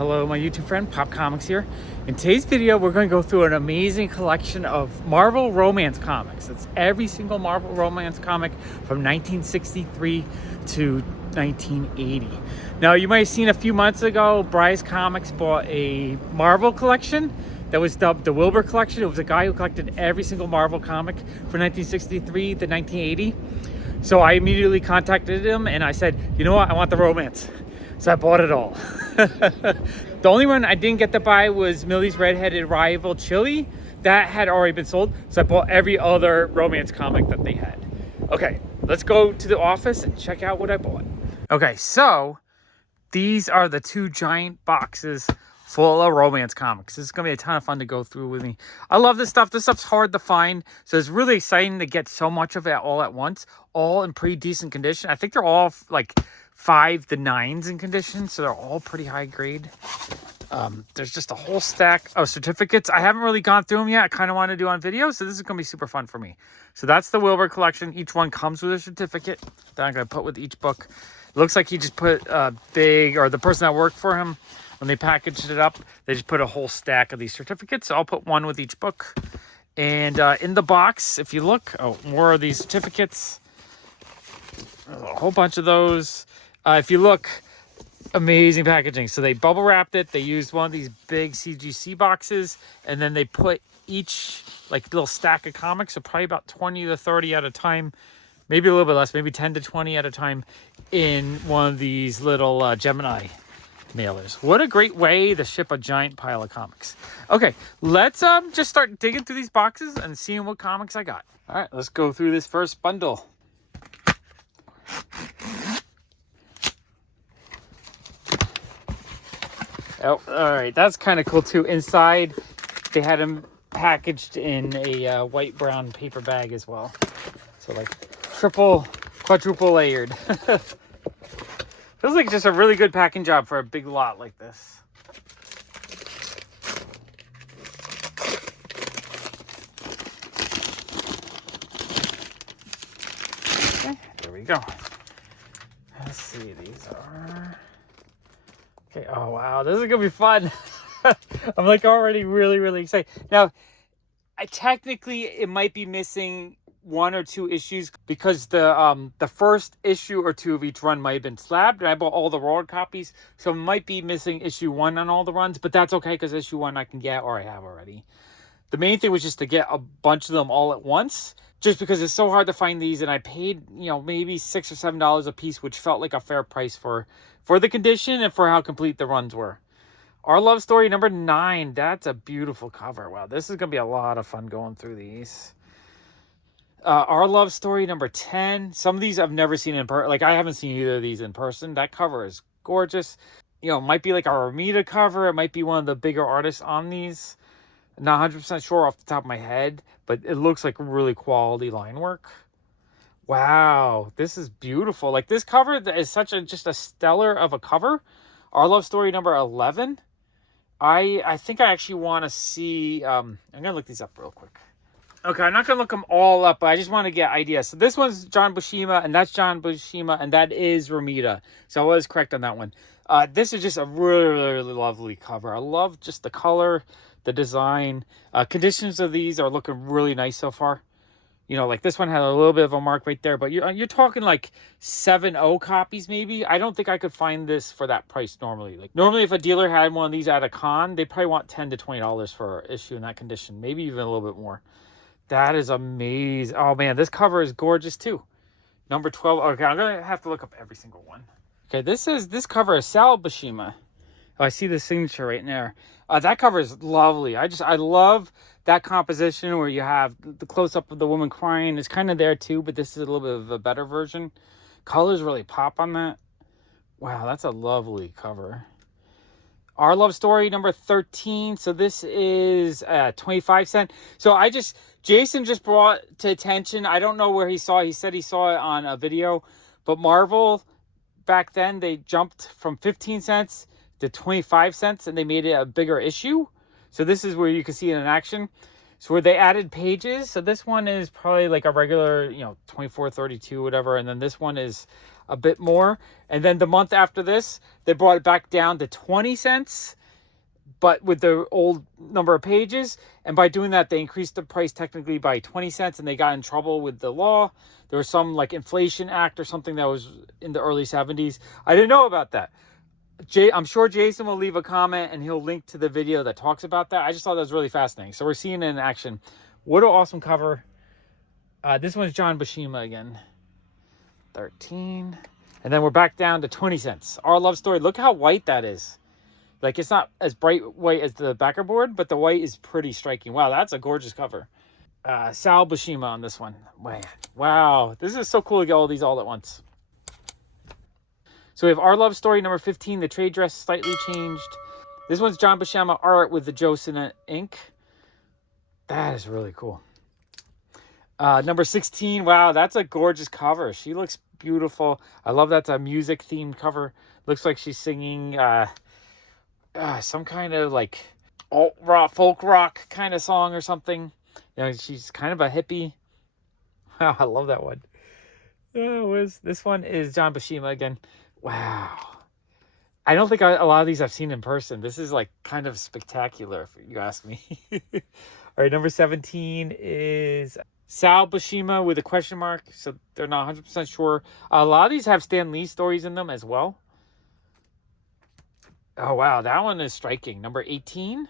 Hello, my YouTube friend, Pop Comics here. In today's video, we're going to go through an amazing collection of Marvel romance comics. It's every single Marvel romance comic from 1963 to 1980. Now, you might have seen a few months ago, Bryce Comics bought a Marvel collection that was dubbed the Wilbur Collection. It was a guy who collected every single Marvel comic from 1963 to 1980. So I immediately contacted him and I said, you know what, I want the romance. So I bought it all. The only one I didn't get to buy was Millie's redheaded rival, Chili. That had already been sold, so I bought every other romance comic that they had. Okay, let's go to the office and check out what I bought. Okay, so these are the two giant boxes full of romance comics. This is gonna be a ton of fun to go through with me. I love this stuff. This stuff's hard to find, so it's really exciting to get so much of it all at once, all in pretty decent condition. I think they're all like 5 to 9s in condition, so they're all pretty high grade. There's just a whole stack of certificates. I haven't really gone through them yet. I kind of want to do on video, so this is going to be super fun for me. So that's the Wilbur collection. Each one comes with a certificate that I'm going to put with each book. It looks like he just put the person that worked for him, when they packaged it up, they just put a whole stack of these certificates. So I'll put one with each book. And in the box, if you look, more of these certificates. There's a whole bunch of those. If you look, amazing packaging. So they bubble wrapped it. They used one of these big CGC boxes, and then they put each like little stack of comics, so probably about 20 to 30 at a time, maybe a little bit less, maybe 10 to 20 at a time, in one of these little Gemini mailers. What a great way to ship a giant pile of comics. Okay, let's just start digging through these boxes and seeing what comics I got. All right, let's go through this first bundle. Oh, all right, that's kind of cool too. Inside, they had them packaged in a white brown paper bag as well. So like quadruple layered. Feels like just a really good packing job for a big lot like this. Okay, there we go. Let's see, these are... Okay, oh wow, this is gonna be fun. I'm like already really excited. Now, technically it might be missing 1 or 2 issues because the first issue or 2 of each run might have been slabbed, and I bought all the raw copies, so it might be missing issue 1 on all the runs, but that's okay because issue 1 I can get or I have already. The main thing was just to get a bunch of them all at once, just because it's so hard to find these, and I paid, maybe $6 or $7 a piece, which felt like a fair price for the condition and for how complete the runs were. Our Love Story number 9. That's a beautiful cover. Wow, this is going to be a lot of fun going through these. Our Love Story number 10. Some of these I've never seen in person. Like, I haven't seen either of these in person. That cover is gorgeous. It might be like a Romita cover. It might be one of the bigger artists on these. Not 100% sure off the top of my head, but it looks like really quality line work. Wow, this is beautiful. Like, this cover is just a stellar of a cover. Our Love Story number 11. I think I actually want to see... I'm going to look these up real quick. Okay, I'm not going to look them all up, but I just want to get ideas. So this one's John Buscema, and that's John Buscema, and that is Romita. So I was correct on that one. This is just a really lovely cover. I love just the color, the design. Conditions of these are looking really nice so far. Like this one had a little bit of a mark right there, but you're talking like 7.0 copies maybe. I don't think I could find this for that price normally. Like normally if a dealer had one of these at a con, they'd probably want $10 to $20 for an issue in that condition, maybe even a little bit more. That is amazing. Oh man, this cover is gorgeous too. Number 12. Okay, I'm gonna have to look up every single one. Okay, this cover is Sal Buscema. Oh, I see the signature right there. That cover is lovely. I love that composition where you have the close-up of the woman crying. It's kind of there too, but this is a little bit of a better version. Colors really pop on that. Wow, that's a lovely cover. Our Love Story number 13. So this is 25 cents. So Jason just brought to attention, I don't know where he saw it. He said he saw it on a video, but Marvel back then, they jumped from 15 cents to 25 cents and they made it a bigger issue. So this is where you can see it in action. So where they added pages. So this one is probably like a regular, 24, 32, whatever. And then this one is a bit more. And then the month after this, they brought it back down to 20 cents, but with the old number of pages. And by doing that, they increased the price technically by 20 cents, and they got in trouble with the law. There was some like inflation act or something that was in the early 70s. I didn't know about that. I'm sure Jason will leave a comment and he'll link to the video that talks about that. I just thought that was really fascinating. So we're seeing it in action. What an awesome cover. This one's John Buscema again. 13. And then we're back down to 20 cents. Our Love Story. Look how white that is. Like, it's not as bright white as the backer board, but the white is pretty striking. Wow, that's a gorgeous cover. Sal Buscema on this one. Wow. This is so cool to get all these all at once. So we have Our Love Story, number 15. The trade dress slightly changed. This one's John Buscema art with the Josina ink. That is really cool. Number 16. Wow, that's a gorgeous cover. She looks beautiful. I love that's a music themed cover. Looks like she's singing some kind of like alt rock, folk rock kind of song or something. You know, she's kind of a hippie. Wow, I love that one. This one is John Buscema again. Wow. I don't think a lot of these I've seen in person. This is like kind of spectacular, if you ask me. All right, number 17 is Sal Buscema with a question mark. So they're not 100% sure. A lot of these have Stan Lee stories in them as well. Oh, wow. That one is striking. Number 18.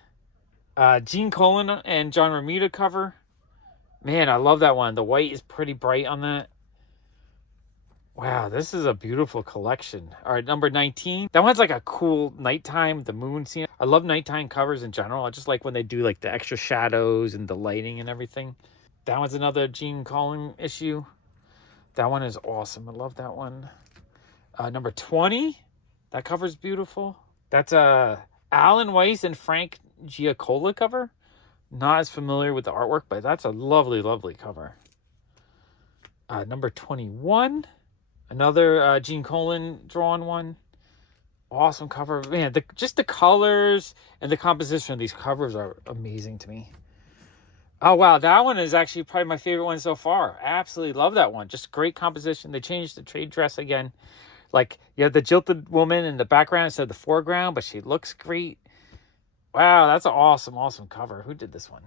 Gene Colan and John Romita cover. Man, I love that one. The white is pretty bright on that. Wow, this is a beautiful collection. All right, number 19. That one's like a cool nighttime, the moon scene. I love nighttime covers in general. I just like when they do like the extra shadows and the lighting and everything. That one's another Gene Colan issue. That one is awesome. I love that one. Number 20. That cover's beautiful. That's a Alan Weiss and Frank Giacola cover. Not as familiar with the artwork, but that's a lovely, lovely cover. Number 21. Another Gene Colan drawn one. Awesome cover. Man, just the colors and the composition of these covers are amazing to me. Oh, wow. That one is actually probably my favorite one so far. I absolutely love that one. Just great composition. They changed the trade dress again. Like, you have the jilted woman in the background instead of the foreground, but she looks great. Wow, that's an awesome, awesome cover. Who did this one?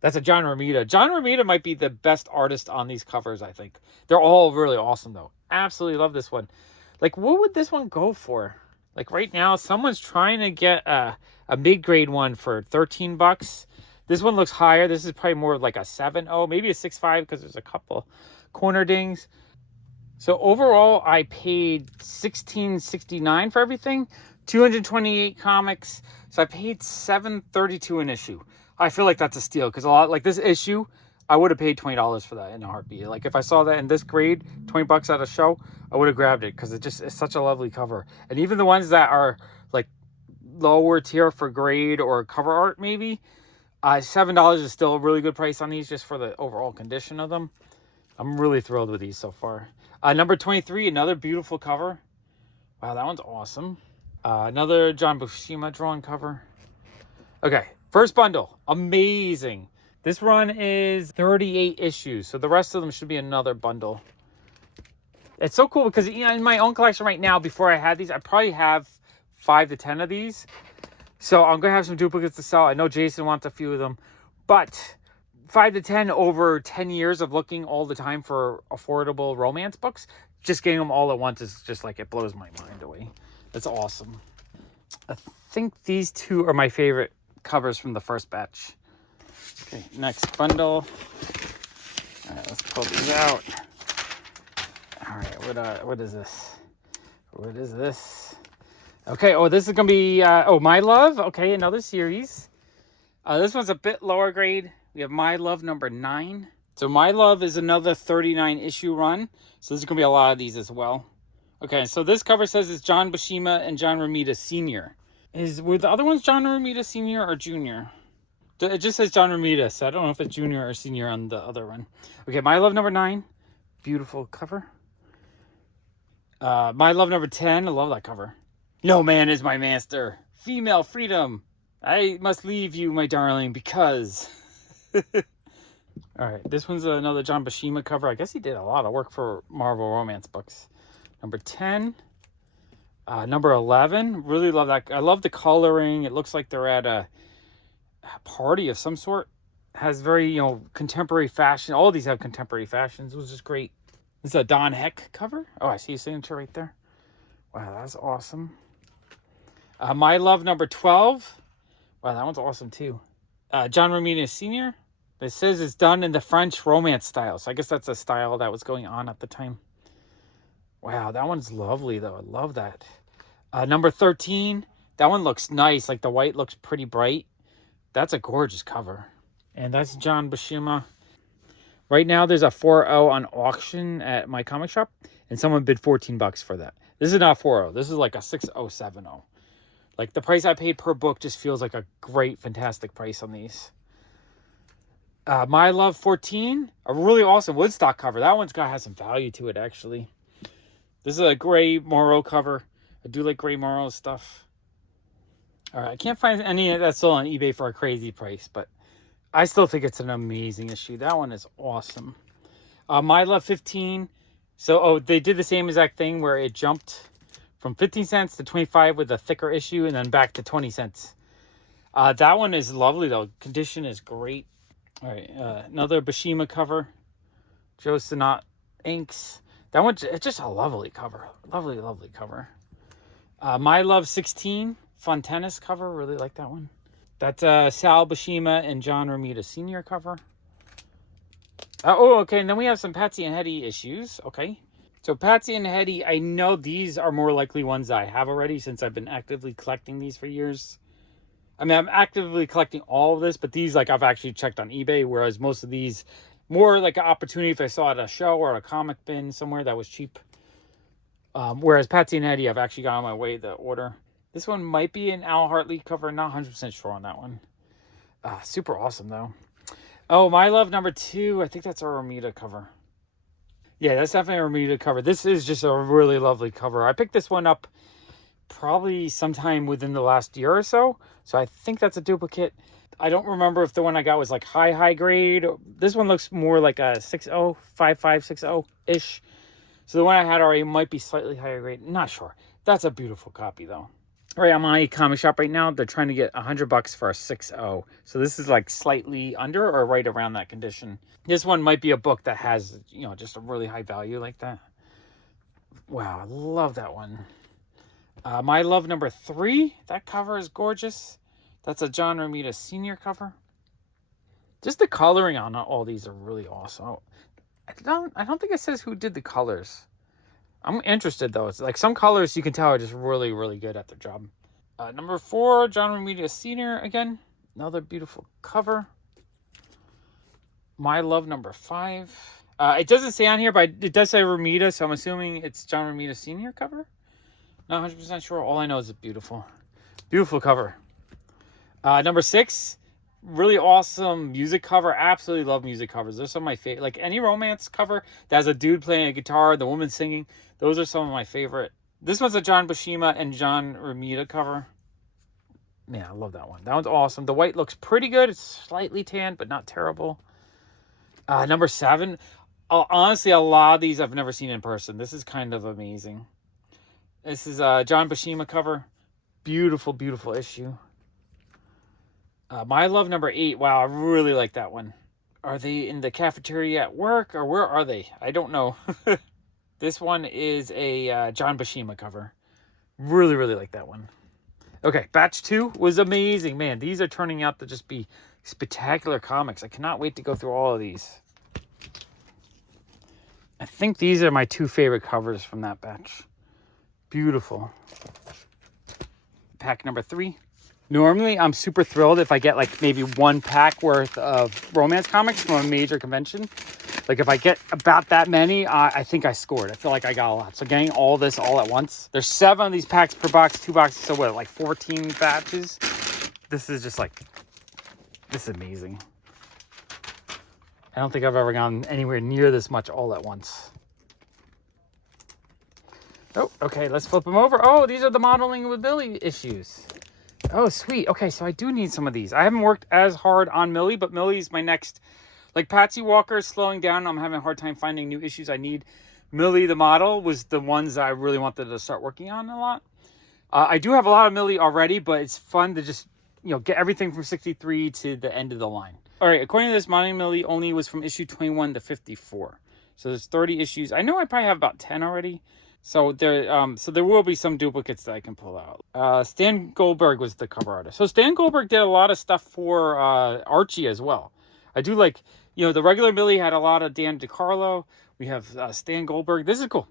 That's a John Romita. John Romita might be the best artist on these covers, I think. They're all really awesome, though. Absolutely love this one. Like, what would this one go for? Like, right now, someone's trying to get a mid-grade one for $13. This one looks higher. This is probably more like a 7.0, maybe a 6.5 because there's a couple corner dings. So, overall, I paid $16.69 for everything. 228 comics. So, I paid $7.32 an issue. I feel like that's a steal because a lot like this issue, I would have paid $20 for that in a heartbeat. Like if I saw that in this grade, $20 at a show, I would have grabbed it because it's such a lovely cover. And even the ones that are like lower tier for grade or cover art, maybe $7 is still a really good price on these just for the overall condition of them. I'm really thrilled with these so far. Number 23, another beautiful cover. Wow, that one's awesome. Another John Buscema drawn cover. Okay. First bundle, amazing. This run is 38 issues, so the rest of them should be another bundle. It's so cool because in my own collection right now, before I had these, I probably have 5 to 10 of these. So I'm going to have some duplicates to sell. I know Jason wants a few of them, but 5 to 10 over 10 years of looking all the time for affordable romance books, just getting them all at once is just like, it blows my mind away. That's awesome. I think these two are my favorite covers from the first batch. Okay, next bundle. All right, let's pull these out. All right, what is this? What is this? Okay, oh, this is gonna be My Love. Okay, another series. This one's a bit lower grade. We have My Love number 9. So My Love is another 39 issue run. So there's gonna be a lot of these as well. Okay, so this cover says it's John Buscema and John Romita Sr. Were the other ones John Romita Sr. or Jr.? It just says John Romita, so I don't know if it's Jr. or Sr. on the other one. Okay, My Love number 9. Beautiful cover. My Love number 10. I love that cover. No man is my master. Female freedom. I must leave you, my darling, because... All right, this one's another John Buscema cover. I guess he did a lot of work for Marvel romance books. Number 10. Number 11. Really love that. I love the coloring. It looks like they're at a party of some sort. Has very, contemporary fashion. All of these have contemporary fashions. It was just great. This is a Don Heck cover. Oh, I see a signature right there. Wow, that's awesome. My Love number 12. Wow, that one's awesome too. John Romita Sr. It says it's done in the French romance style. So I guess that's a style that was going on at the time. Wow, that one's lovely though. I love that. Number 13. That one looks nice. Like the white looks pretty bright. That's a gorgeous cover. And that's John Buscema. Right now there's a 4.0 on auction at my comic shop. And someone bid $14 for that. This is not 4.0. This is like a 6.070. Like the price I paid per book just feels like a great, fantastic price on these. My Love 14. A really awesome Woodstock cover. That one's has some value to it actually. This is a Gray Morrow cover. I do like Gray Morrow stuff. All right, I can't find any that's still on eBay for a crazy price, but I still think it's an amazing issue. That one is awesome. My Love 15. So, they did the same exact thing where it jumped from 15 cents to 25 with a thicker issue and then back to 20 cents. That one is lovely though. Condition is great. All right, another Buscema cover. Joe Sinat inks. That one's just a lovely cover. Lovely, lovely cover. My Love 16. Fun tennis cover. Really like that one. That's Sal Buscema and John Romita Sr. cover. Okay. And then we have some Patsy and Hetty issues. Okay. So Patsy and Hetty, I know these are more likely ones that I have already since I've been actively collecting these for years. I mean, I'm actively collecting all of this, but these, like, I've actually checked on eBay, whereas most of these, more like an opportunity if I saw it at a show or a comic bin somewhere that was cheap. Whereas Patsy and Hetty, I've actually got on my way to order. This one might be an Al Hartley cover. Not 100% sure on that one. Super awesome, though. Oh, My Love number 2. I think that's a Romita cover. Yeah, that's definitely a Romita cover. This is just a really lovely cover. I picked this one up probably sometime within the last year or so. So I think that's a duplicate. I don't remember if the one I got was like high grade. This one looks more like a 6.0, 5.560-ish. So the one I had already might be slightly higher grade. Not sure. That's a beautiful copy though. All right, I'm on a comic shop right now. They're trying to get $100 for a 6.0. So this is like slightly under or right around that condition. This one might be a book that has, just a really high value like that. Wow, I love that one. My Love number 3. That cover is gorgeous. That's a John Romita Sr. cover. Just the coloring on all these are really awesome. I don't think it says who did the colors. I'm interested though. It's like some colors you can tell are just really, really good at their job. Number 4, John Romita Sr. again. Another beautiful cover. My Love number 5. It doesn't say on here, but it does say Romita, so I'm assuming it's John Romita Sr. cover. Not 100% sure. All I know is it's beautiful. Beautiful cover. Number 6. Really awesome music cover. Absolutely love music covers. They're some of my favorite. Like any romance cover that has a dude playing a guitar, the woman singing. Those are some of my favorite. This one's a John Buscema and John Romita cover. Man, I love that one. That one's awesome. The white looks pretty good. It's slightly tan, but not terrible. Number 7. Honestly, a lot of these I've never seen in person. This is kind of amazing. This is a John Buscema cover. Beautiful, beautiful issue. My Love number 8. Wow, I really like that one. Are they in the cafeteria at work or where are they? I don't know. This one is a John Buscema cover. Really, really like that one. Okay, batch 2 was amazing. Man, these are turning out to just be spectacular comics. I cannot wait to go through all of these. I think these are my 2 favorite covers from that batch. Beautiful. Pack number 3. Normally, I'm super thrilled if I get like maybe 1 pack worth of romance comics from a major convention. Like if I get about that many, I think I scored. I feel like I got a lot. So getting all this all at once. There's 7 of these packs per box, 2 boxes. So what, like 14 batches? This is just like, this is amazing. I don't think I've ever gone anywhere near this much all at once. Oh, okay, let's flip them over. Oh, these are the Modeling with Millie issues. Oh, sweet. Okay, so I do need some of these. I haven't worked as hard on Millie, but Millie's my next. Like Patsy Walker is slowing down. I'm having a hard time finding new issues I need. Millie the Model was the ones I really wanted to start working on a lot. I do have a lot of Millie already, but it's fun to just, get everything from 63 to the end of the line. All right, according to this, my Millie only was from issue 21 to 54. So there's 30 issues. I know I probably have about 10 already. So there will be some duplicates that I can pull out. Stan Goldberg was the cover artist. So Stan Goldberg did a lot of stuff for Archie as well. I do like, the regular Millie had a lot of Dan DeCarlo. We have Stan Goldberg. This is cool.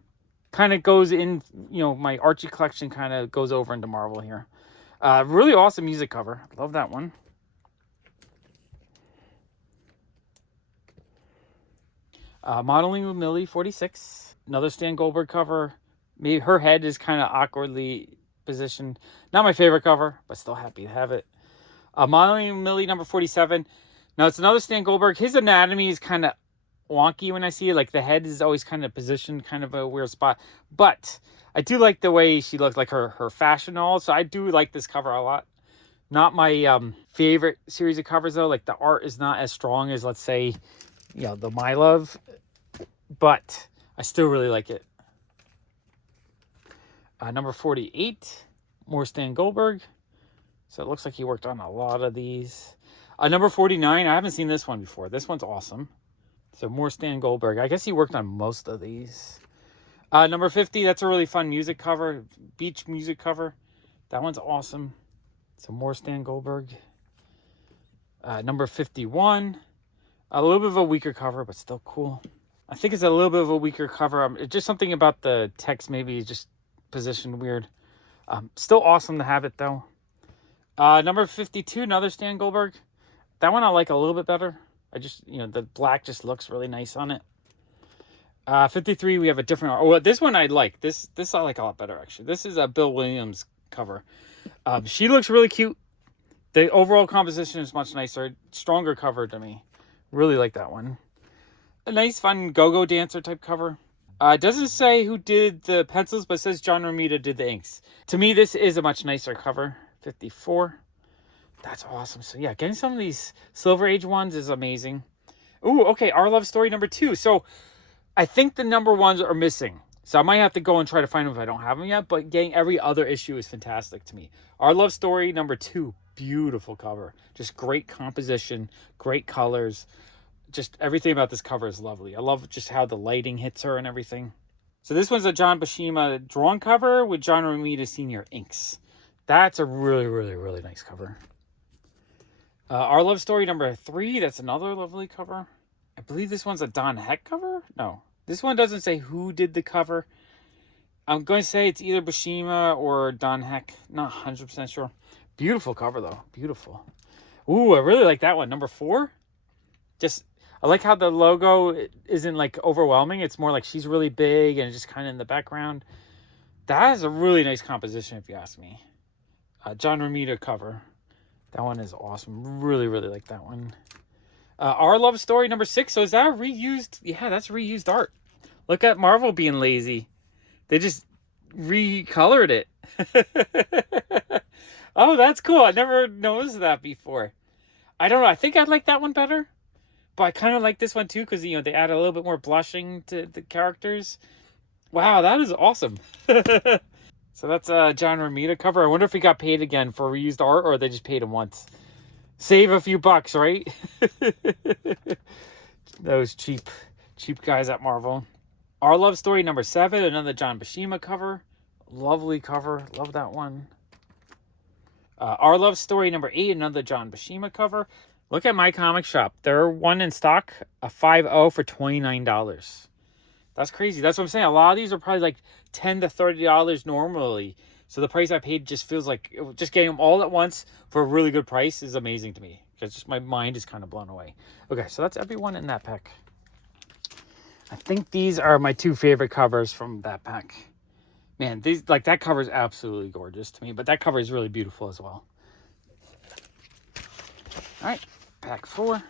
Kind of goes in, my Archie collection kind of goes over into Marvel here. Really awesome music cover. Love that one. Modeling with Millie, 46. Another Stan Goldberg cover. Maybe her head is kind of awkwardly positioned. Not my favorite cover, but still happy to have it. Modeling with Millie, number 47. Now, it's another Stan Goldberg. His anatomy is kind of wonky when I see it. Like, the head is always kind of positioned kind of a weird spot. But I do like the way she looks, like her fashion and all. So I do like this cover a lot. Not my favorite series of covers, though. Like, the art is not as strong as, let's say, the My Love. But I still really like it. Number 48, more Stan Goldberg. So it looks like he worked on a lot of these. Number 49, I haven't seen this one before. This one's awesome. So more Stan Goldberg. I guess he worked on most of these. Number 50, that's a really fun music cover. Beach music cover. That one's awesome. So more Stan Goldberg. Number 51, a little bit of a weaker cover, but still cool. I think it's a little bit of a weaker cover. It's just something about the text maybe is just positioned weird. Still awesome to have it, though. Number 52, another Stan Goldberg. That one I like a little bit better. I just, the black just looks really nice on it. 53, we have a different... Oh, this one I like. This I like a lot better, actually. This is a Bill Williams cover. She looks really cute. The overall composition is much nicer. Stronger cover to me. Really like that one. A nice, fun go-go dancer type cover. It doesn't say who did the pencils, but it says John Romita did the inks. To me, this is a much nicer cover. 54. That's awesome. So yeah, getting some of these Silver Age ones is amazing. Ooh, okay, Our Love Story number 2. So I think the number ones are missing. So I might have to go and try to find them if I don't have them yet. But getting every other issue is fantastic to me. Our Love Story number 2. Beautiful cover. Just great composition. Great colors. Just everything about this cover is lovely. I love just how the lighting hits her and everything. So this one's a John Buscema drawn cover with John Romita Sr. inks. That's a really, really, really nice cover. Our Love Story number 3. That's another lovely cover. I believe this one's a Don Heck cover. No, this one doesn't say who did the cover. I'm going to say it's either Buscema or Don Heck. Not 100% sure. Beautiful cover, though. Beautiful. Ooh, I really like that one. Number 4. I like how the logo isn't like overwhelming. It's more like she's really big and just kind of in the background. That is a really nice composition, if you ask me. John Romita cover. That one is awesome. Really, really like that one. Our Love Story number 6. So is that a reused? Yeah, that's reused art. Look at Marvel being lazy. They just recolored it. Oh, that's cool. I never noticed that before. I don't know. I think I'd like that one better. But I kind of like this one too because, they add a little bit more blushing to the characters. Wow, that is awesome. So that's a John Romita cover. I wonder if he got paid again for reused art or they just paid him once. Save a few bucks, right? Those cheap guys at Marvel. Our Love Story number 7, another John Buscema cover. Lovely cover. Love that one. Our Love Story number 8, another John Buscema cover. Look at my comic shop. They're one in stock, a 5.0 for $29. That's crazy. That's what I'm saying. A lot of these are probably like $10 to $30 normally. So the price I paid just feels like just getting them all at once for a really good price is amazing to me. Because just my mind is kind of blown away. Okay, so that's everyone in that pack. I think these are my 2 favorite covers from that pack. Man, these that cover is absolutely gorgeous to me. But that cover is really beautiful as well. All right, pack 4. All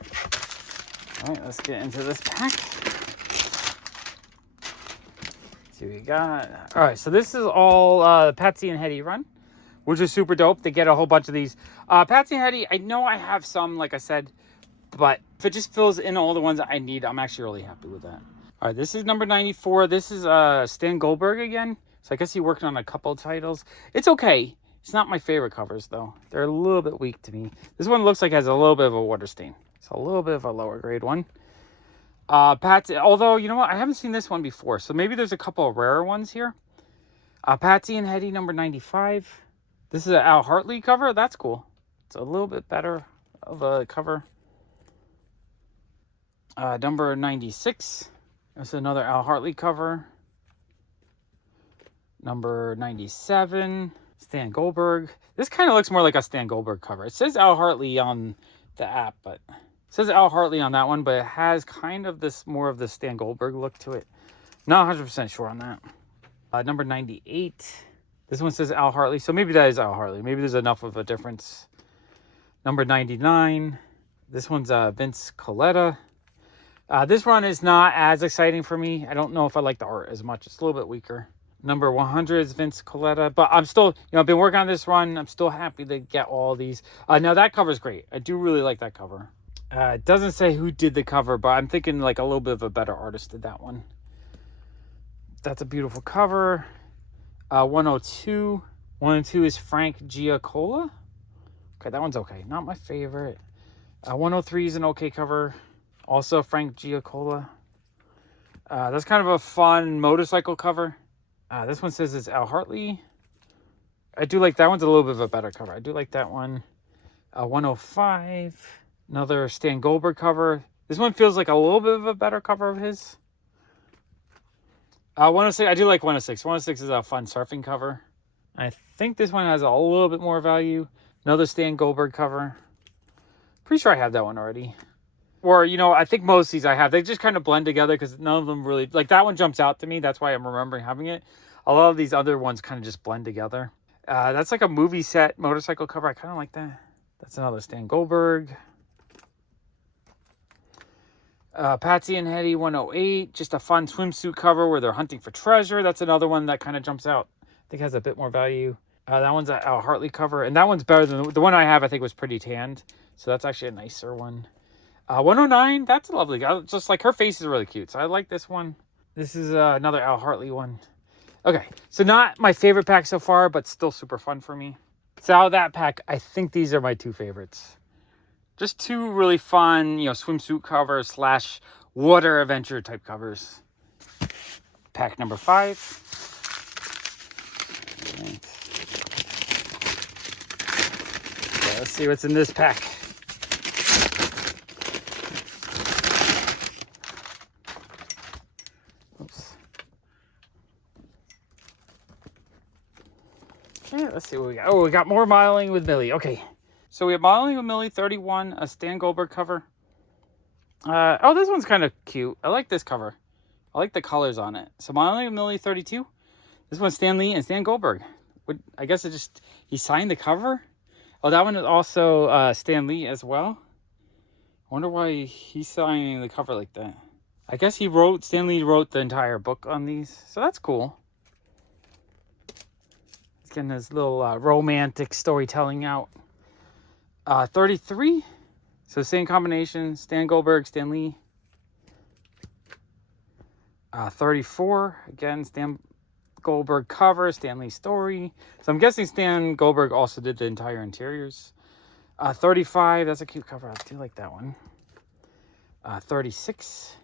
right, let's get into this pack. See what we got. All right, so this is all Patsy and Hetty run, which is super dope. They get a whole bunch of these. Patsy and Hetty, I know I have some, like I said, but if it just fills in all the ones that I need, I'm actually really happy with that. All right, this is number 94. This is Stan Goldberg again. So I guess he worked on a couple titles. It's okay. It's not my favorite covers, though. They're a little bit weak to me. This one looks like it has a little bit of a water stain. It's a little bit of a lower grade one. Patsy, although, you know what? I haven't seen this one before, so maybe there's a couple of rarer ones here. Patsy and Hetty, number 95. This is an Al Hartley cover. That's cool. It's a little bit better of a cover. Number 96. There's another Al Hartley cover. Number 97. Stan Goldberg. This kind of looks more like a Stan Goldberg cover. It says Al Hartley on the app, but it says Al Hartley on that one, but it has kind of this more of the Stan Goldberg look to it. Not 100% sure on that. Number 98. This one says Al Hartley, so maybe that is Al Hartley. Maybe there's enough of a difference. Number 99. This one's Vince Coletta. This run is not as exciting for me. I don't know if I like the art as much. It's a little bit weaker. Number 100 is Vince Coletta. But I'm still, I've been working on this run. I'm still happy to get all these. Now, that cover's great. I do really like that cover. It doesn't say who did the cover, but I'm thinking like a little bit of a better artist did that one. That's a beautiful cover. 102. 102 is Frank Giacola. Okay, that one's okay. Not my favorite. 103 is an okay cover. Also Frank Giacola. That's kind of a fun motorcycle cover. This one says it's Al Hartley. I do like that one's a little bit of a better cover. I do like that one. 105. Another Stan Goldberg cover. This one feels like a little bit of a better cover of his. 106. I do like 106. 106 is a fun surfing cover. I think this one has a little bit more value. Another Stan Goldberg cover. Pretty sure I have that one already. Or, I think most of these I have. They just kind of blend together because none of them really... Like, that one jumps out to me. That's why I'm remembering having it. A lot of these other ones kind of just blend together. That's like a movie set motorcycle cover. I kind of like that. That's another Stan Goldberg. Patsy and Hetty, 108. Just a fun swimsuit cover where they're hunting for treasure. That's another one that kind of jumps out. I think has a bit more value. That one's an Al Hartley cover. And that one's better than... The one I have, I think, was pretty tanned. So that's actually a nicer one. 109, that's a lovely guy. Just like her face is really cute. So I like this one. This is another Al Hartley one. Okay, so not my favorite pack so far, but still super fun for me. So out of that pack, I think these are my two favorites. Just two really fun, swimsuit covers / water adventure type covers. Pack number 5. Right. Okay, let's see what's in this pack. Okay, let's see what we got. Oh, we got more Modeling with Millie. Okay. So we have Modeling with Millie 31, a Stan Goldberg cover. This one's kind of cute. I like this cover. I like the colors on it. So Modeling with Millie 32. This one's Stan Lee and Stan Goldberg. I guess he signed the cover. Oh, that one is also Stan Lee as well. I wonder why he's signing the cover like that. I guess Stan Lee wrote the entire book on these. So that's cool. Getting his little romantic storytelling out. 33. So same combination. Stan Goldberg, Stan Lee. 34. Again, Stan Goldberg cover, Stan Lee story. So I'm guessing Stan Goldberg also did the entire interiors. 35. That's a cute cover. I do like that one. 36.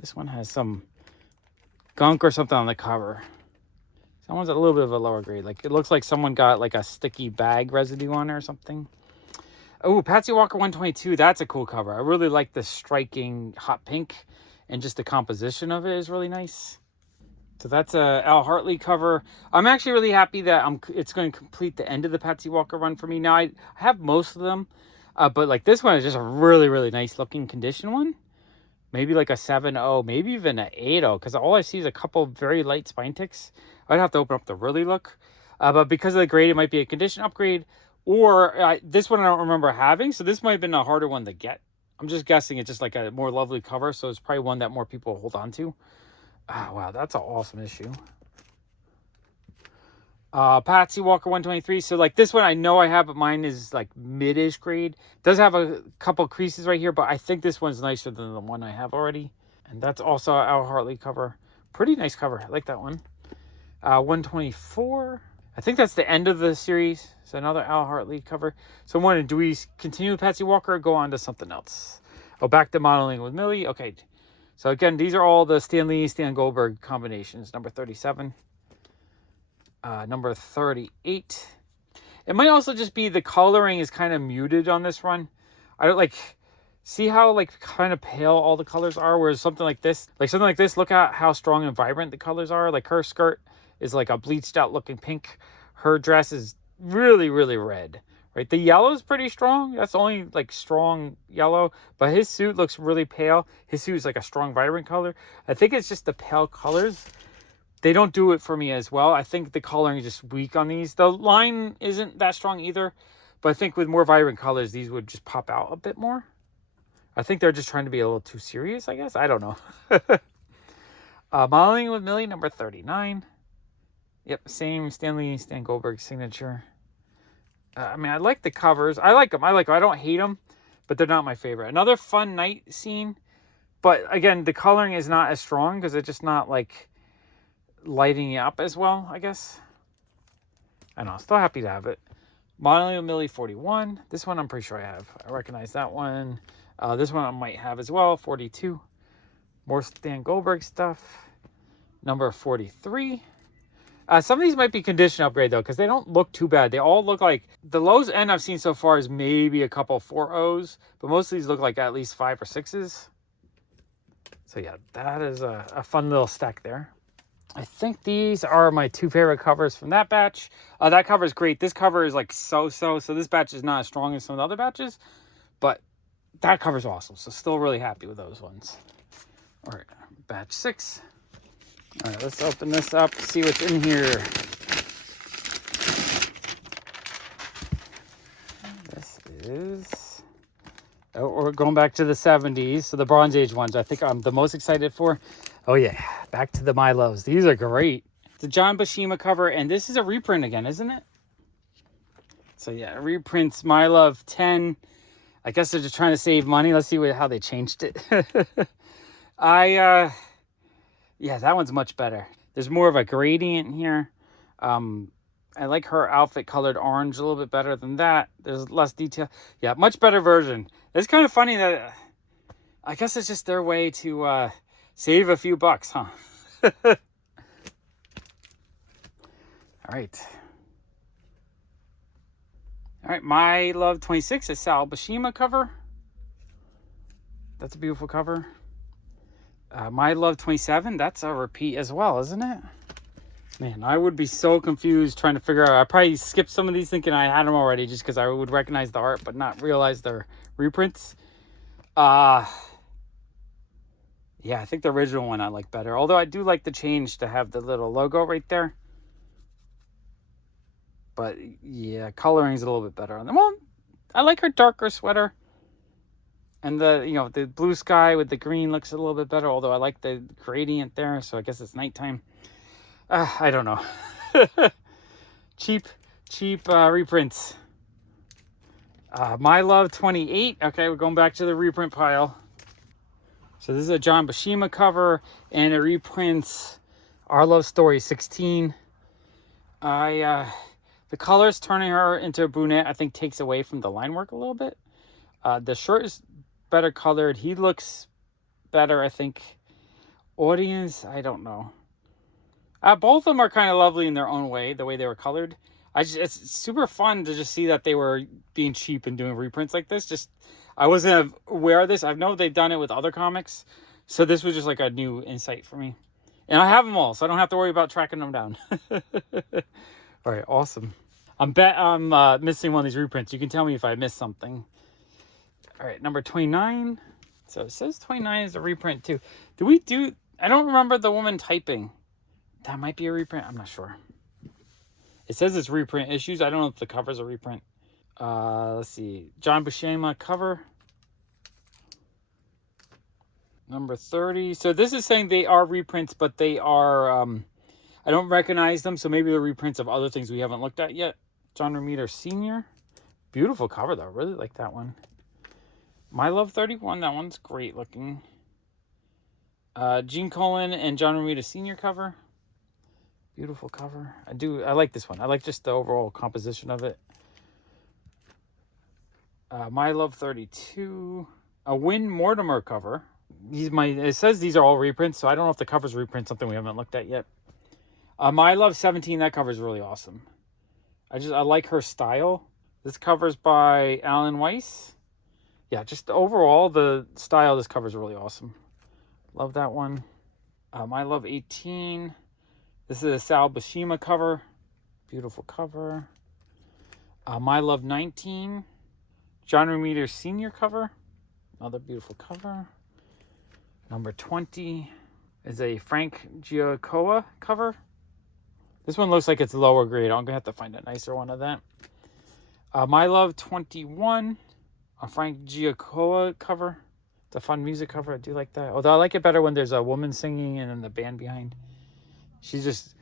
This one has some gunk or something on the cover. That one's a little bit of a lower grade. Like, it looks like someone got like a sticky bag residue on it or something. Oh, Patsy Walker 122. That's a cool cover. I really like the striking hot pink, and just the composition of it is really nice. So that's a Al Hartley cover. I'm actually really happy that it's going to complete the end of the Patsy Walker run for me. Now, I have most of them, but like this one is just a really, really nice looking condition one. Maybe like a 7.0, maybe even an 8.0, because all I see is a couple very light spine ticks. I'd have to open up to really look. But because of the grade, it might be a condition upgrade. Or this one I don't remember having, so this might have been a harder one to get. I'm just guessing it's just like a more lovely cover, so it's probably one that more people hold on to. Wow, that's an awesome issue. Patsy Walker 123. So like this one I know I have, but mine is like mid-ish grade. Does have a couple creases right here, but I think this one's nicer than the one I have already. And that's also Al Hartley cover. Pretty nice cover. I like that one. 124. I think that's the end of the series. So another Al Hartley cover. So I'm wondering, do we continue with Patsy Walker or go on to something else? Oh, back to modeling with Millie. Okay. So again, these are all the Stan Lee, Stan Goldberg combinations. Number 37. Number 38. It might also just be the coloring is kind of muted on this run. I don't like... See how like kind of pale all the colors are, whereas something like this, look at how strong and vibrant the colors are. Like her skirt is like a bleached out looking pink. Her dress is really, really red, right? The yellow is pretty strong. That's only like strong yellow, but his suit looks really pale. His suit is like a strong, vibrant color. I think it's just the pale colors. They don't do it for me as well. I think the coloring is just weak on these. The line isn't that strong either, but I think with more vibrant colors, these would just pop out a bit more. I think they're just trying to be a little too serious, I guess. I don't know. Modeling with Millie, number 39. Yep, same Stan Lee, Stan Goldberg signature. I mean, I like the covers. I like them. I don't hate them, but they're not my favorite. Another fun night scene. But again, the coloring is not as strong because it's just not like lighting it up as well, I guess. I know, still happy to have it. Modeling with Millie, 41. This one I'm pretty sure I have. I recognize that one. This one I might have as well, 42. More Stan Goldberg stuff. Number 43. Some of these might be condition upgrade, though, because they don't look too bad. They all look like... The lowest end I've seen so far is maybe a couple 4.0s, but most of these look like at least 5 or 6s. So, yeah, that is a fun little stack there. I think these are my two favorite covers from that batch. That cover is great. This cover is like so-so, so this batch is not as strong as some of the other batches, but... That cover's awesome, so still really happy with those ones. All right, batch 6. All right, let's open this up, see what's in here. This is... Oh, we're going back to the 70s, so the Bronze Age ones I think I'm the most excited for. Oh yeah, back to the My Loves. These are great. It's a John Buscema cover, and this is a reprint again, isn't it? So yeah, reprints My Love 10. I guess they're just trying to save money. Let's see how they changed it. Yeah, that one's much better. There's more of a gradient here. I like her outfit colored orange a little bit better than that. There's less detail. Yeah, much better version. It's kind of funny that... I guess it's just their way to save a few bucks, huh? All right. All right, My Love 26 is Sal Buscema cover. That's a beautiful cover. My Love 27, that's a repeat as well, isn't it? Man, I would be so confused trying to figure out. I probably skipped some of these thinking I had them already just because I would recognize the art but not realize they're reprints. Yeah, I think the original one I like better. Although I do like the change to have the little logo right there. But yeah, coloring's a little bit better on them. Well, I like her darker sweater. And the blue sky with the green looks a little bit better. Although I like the gradient there. So I guess it's nighttime. I don't know. cheap reprints. My Love 28. Okay, we're going back to the reprint pile. So this is a John Buscema cover. And it reprints Our Love Story 16. The colors turning her into a brunette, I think, takes away from the line work a little bit. The shirt is better colored. He looks better, I think. Audience, I don't know. Both of them are kind of lovely in their own way, the way they were colored. It's super fun to just see that they were being cheap and doing reprints like this. I wasn't aware of this. I know they've done it with other comics. So this was just like a new insight for me. And I have them all, so I don't have to worry about tracking them down. All right, awesome. I'm missing one of these reprints. You can tell me if I missed something. All right, number 29. So it says 29 is a reprint too. I don't remember the woman typing. That might be a reprint. I'm not sure. It says it's reprint issues. I don't know if the cover's a reprint. Let's see. John Buscema cover. Number 30. So this is saying they are reprints, but they are... I don't recognize them, so maybe they're reprints of other things we haven't looked at yet. John Romita Sr. Beautiful cover, though. Really like that one. My Love 31. That one's great looking. Gene Colan and John Romita Sr. cover. Beautiful cover. I like this one. I like just the overall composition of it. My Love 32. A Win Mortimer cover. It says these are all reprints, so I don't know if the cover's reprint, something we haven't looked at yet. My Love 17, that cover is really awesome. I like her style. This cover's by Alan Weiss. Yeah, just overall, the style of this cover is really awesome. Love that one. My Love 18. This is a Sal Buscema cover. Beautiful cover. My Love 19. John Romita Sr. cover. Another beautiful cover. Number 20 is a Frank Giacoia cover. This one looks like it's lower grade. I'm going to have to find a nicer one of that. My Love 21. A Frank Giacoia cover. It's a fun music cover. I do like that. Although I like it better when there's a woman singing and then the band behind. She's just,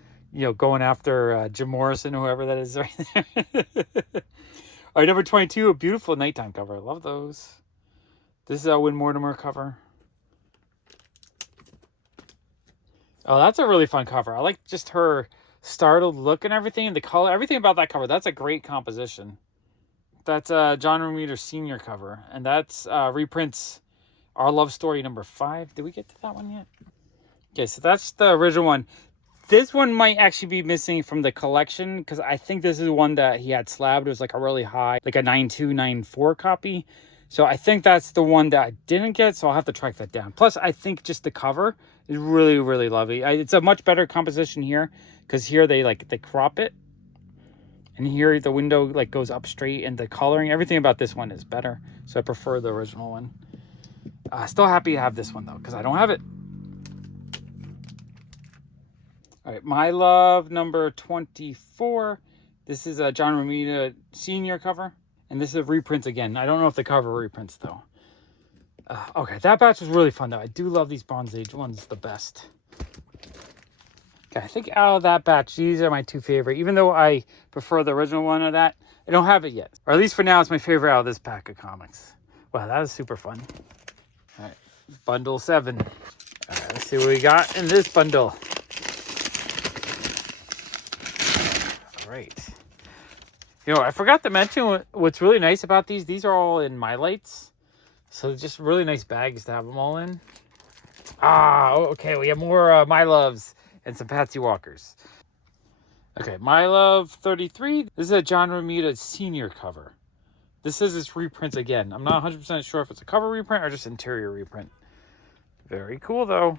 going after Jim Morrison, whoever that is right there. All right, number 22, a beautiful nighttime cover. I love those. This is a Win Mortimer cover. Oh, that's a really fun cover. I like just her startled look and everything, the color, everything about that cover. That's a great composition. That's John Romita Sr. cover, and that's reprints Our Love Story number 5. Did we get to that one yet? Okay, so that's the original one. This one might actually be missing from the collection because I think this is one that he had slabbed. It was like a really high, like a 9294 copy. So I think that's the one that I didn't get, so I'll have to track that down. Plus, I think just the cover is really, really lovely. It's a much better composition here because here they crop it. And here the window goes up straight, and the coloring, everything about this one is better. So I prefer the original one. Still happy to have this one though, because I don't have it. All right, My Love number 24. This is a John Romita Sr. cover, and this is a reprint again. I don't know if the cover reprints though. Okay, that batch was really fun though. I do love these Bronze Age ones the best. I think out of that batch, these are my two favorite. Even though I prefer the original one of that, I don't have it yet. Or at least for now, it's my favorite out of this pack of comics. Wow, that was super fun. All right, bundle 7. All right, let's see what we got in this bundle. All right. I forgot to mention what's really nice about these. These are all in My Lights. So just really nice bags to have them all in. Okay, we have more My Loves. And some Patsy Walkers. Okay, My Love 33. This is a John Romita Sr. cover. This is his reprints again. I'm not 100% sure if it's a cover reprint or just interior reprint. Very cool, though.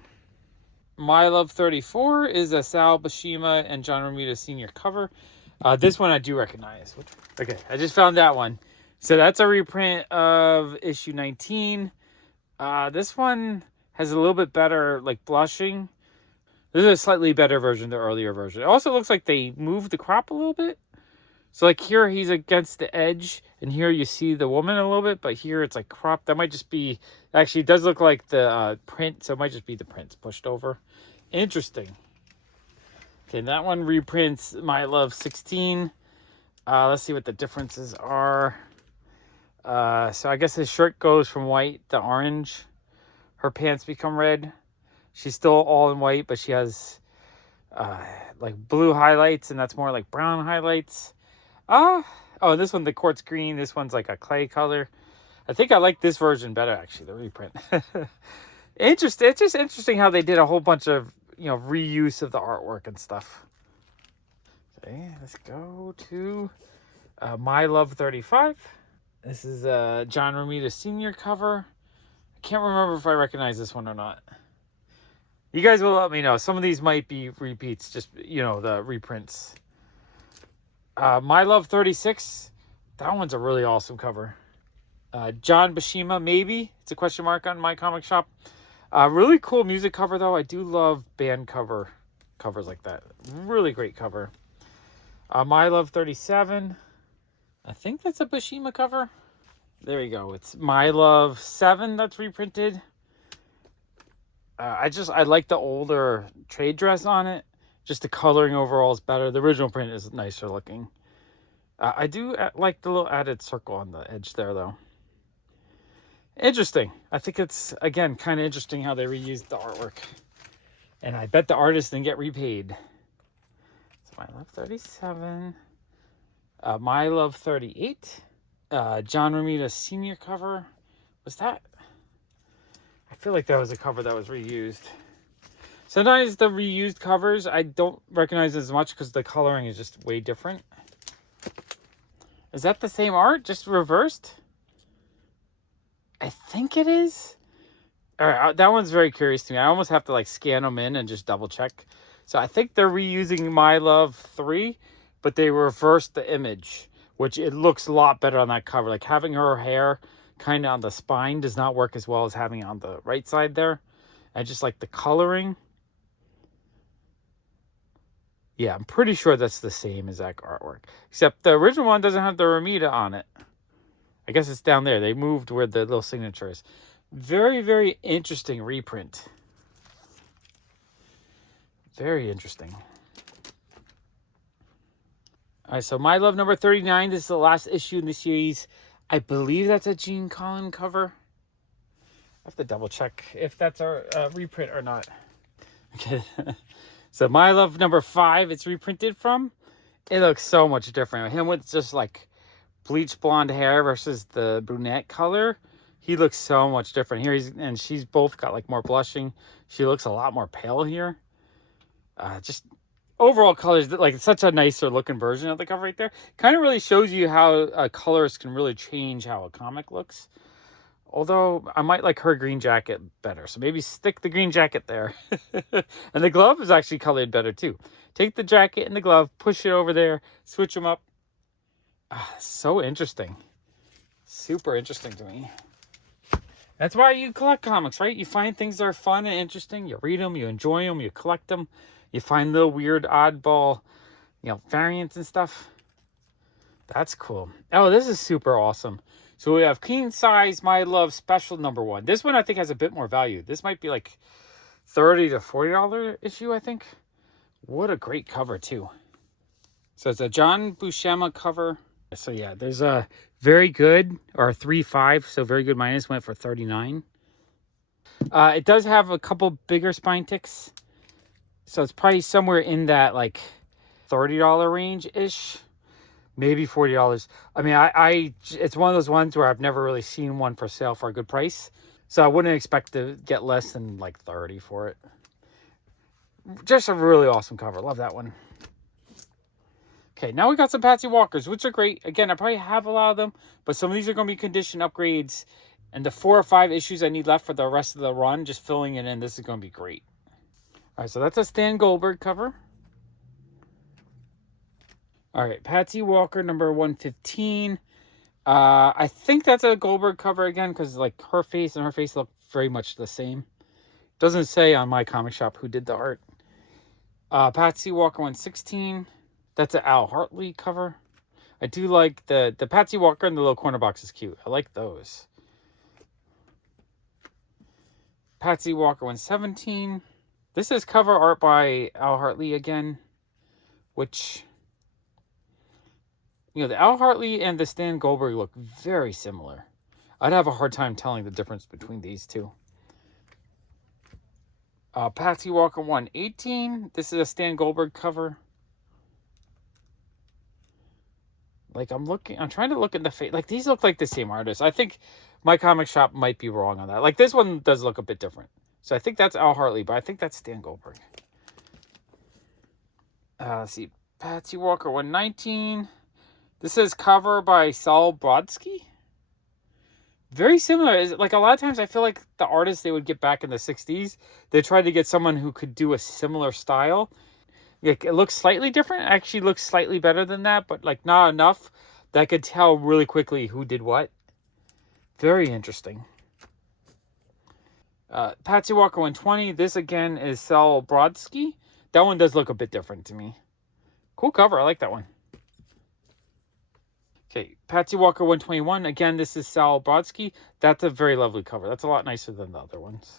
My Love 34 is a Sal Buscema and John Romita Sr. cover. This one I do recognize. Okay, I just found that one. So that's a reprint of issue 19. This one has a little bit better, blushing. This is a slightly better version of the earlier version. It also looks like they moved the crop a little bit. So here he's against the edge, and here you see the woman a little bit, but here it's cropped. That might just be, actually it does look like the print, so it might just be the prints pushed over. Interesting. Okay, that one reprints My Love 16. Let's see what the differences are. So I guess his shirt goes from white to orange. Her pants become red. She's still all in white, but she has blue highlights, and that's more like brown highlights. This one, the quartz green. This one's like a clay color. I think I like this version better, actually, the reprint. Interesting. It's just interesting how they did a whole bunch of, reuse of the artwork and stuff. Okay, let's go to My Love 35. This is a John Romita Sr. cover. I can't remember if I recognize this one or not. You guys will let me know. Some of these might be repeats, just, the reprints. My Love 36. That one's a really awesome cover. John Buscema, maybe. It's a question mark on my comic shop. Really cool music cover, though. I do love band covers like that. Really great cover. My Love 37. I think that's a Buscema cover. There you go. It's My Love 7 that's reprinted. I like the older trade dress on it. Just the coloring overall is better. The original print is nicer looking. I do like the little added circle on the edge there, though. Interesting. I think it's, again, kind of interesting how they reused the artwork. And I bet the artist didn't get repaid. So My Love 37. My Love 38. John Romita Sr. cover. Was that? I feel like that was a cover that was reused. Sometimes the reused covers I don't recognize as much because the coloring is just way different. Is that the same art, just reversed? I think it is. All right, that one's very curious to me. I almost have to like scan them in and just double check. So I think they're reusing My Love 3, but they reversed the image, which it looks a lot better on that cover. Like having her hair kind of on the spine does not work as well as having it on the right side there. I just like the coloring. Yeah, I'm pretty sure that's the same exact artwork. Except the original one doesn't have the Romita on it. I guess it's down there. They moved where the little signature is. Very, very interesting reprint. Very interesting. All right, so My Love number 39. This is the last issue in the series. I believe that's a Gene Collin cover. I have to double check if that's our reprint or not. Okay. So My Love number 5, it's reprinted from. It looks so much different. Him with just like bleach blonde hair versus the brunette color. He looks so much different here. And she's both got like more blushing. She looks a lot more pale here. Just overall colors, like such a nicer looking version of the cover right there. Kind of really shows you how a colorist can really change how a comic looks. Although I might like her green jacket better. So maybe stick the green jacket there. And the glove is actually colored better too. Take the jacket and the glove, push it over there, switch them up. So interesting. Super interesting to me. That's why you collect comics, right? You find things that are fun and interesting. You read them, you enjoy them, you collect them. You find the weird oddball, variants and stuff. That's cool. Oh, this is super awesome. So we have King Size My Love Special number 1. This one I think has a bit more value. This might be like $30 to $40 issue, I think. What a great cover too. So it's a John Buscema cover. So yeah, there's a very good, or 3.5. So very good minus went for 39. It does have a couple bigger spine ticks. So it's probably somewhere in that like $30 range-ish. Maybe $40. I mean, it's one of those ones where I've never really seen one for sale for a good price. So I wouldn't expect to get less than like 30 for it. Just a really awesome cover. Love that one. Okay, now we got some Patsy Walkers, which are great. Again, I probably have a lot of them, but some of these are going to be condition upgrades. And the 4 or 5 issues I need left for the rest of the run, just filling it in, this is going to be great. All right, so that's a Stan Goldberg cover. All right, Patsy Walker, number 115. I think that's a Goldberg cover again, because like her face and her face look very much the same. Doesn't say on my comic shop who did the art. Patsy Walker 116. That's an Al Hartley cover. I do like the Patsy Walker and the little corner box is cute. I like those. Patsy Walker 117. This is cover art by Al Hartley again, which, the Al Hartley and the Stan Goldberg look very similar. I'd have a hard time telling the difference between these two. Patsy Walker 118. This is a Stan Goldberg cover. Like I'm trying to look at the face. Like these look like the same artist. I think my comic shop might be wrong on that. Like this one does look a bit different. So I think that's Al Hartley, but I think that's Stan Goldberg. Let's see. Patsy Walker 119. This is cover by Saul Brodsky. Very similar. Like a lot of times I feel like the artists they would get back in the 60s, they tried to get someone who could do a similar style. Like it looks slightly different. It actually looks slightly better than that, but like not enough that I could tell really quickly who did what. Very interesting. Patsy Walker 120. This again is Saul Brodsky. That one does look a bit different to me. Cool cover. I like that one. Okay, Patsy Walker 121. Again, this is Saul Brodsky. That's a very lovely cover. That's a lot nicer than the other ones.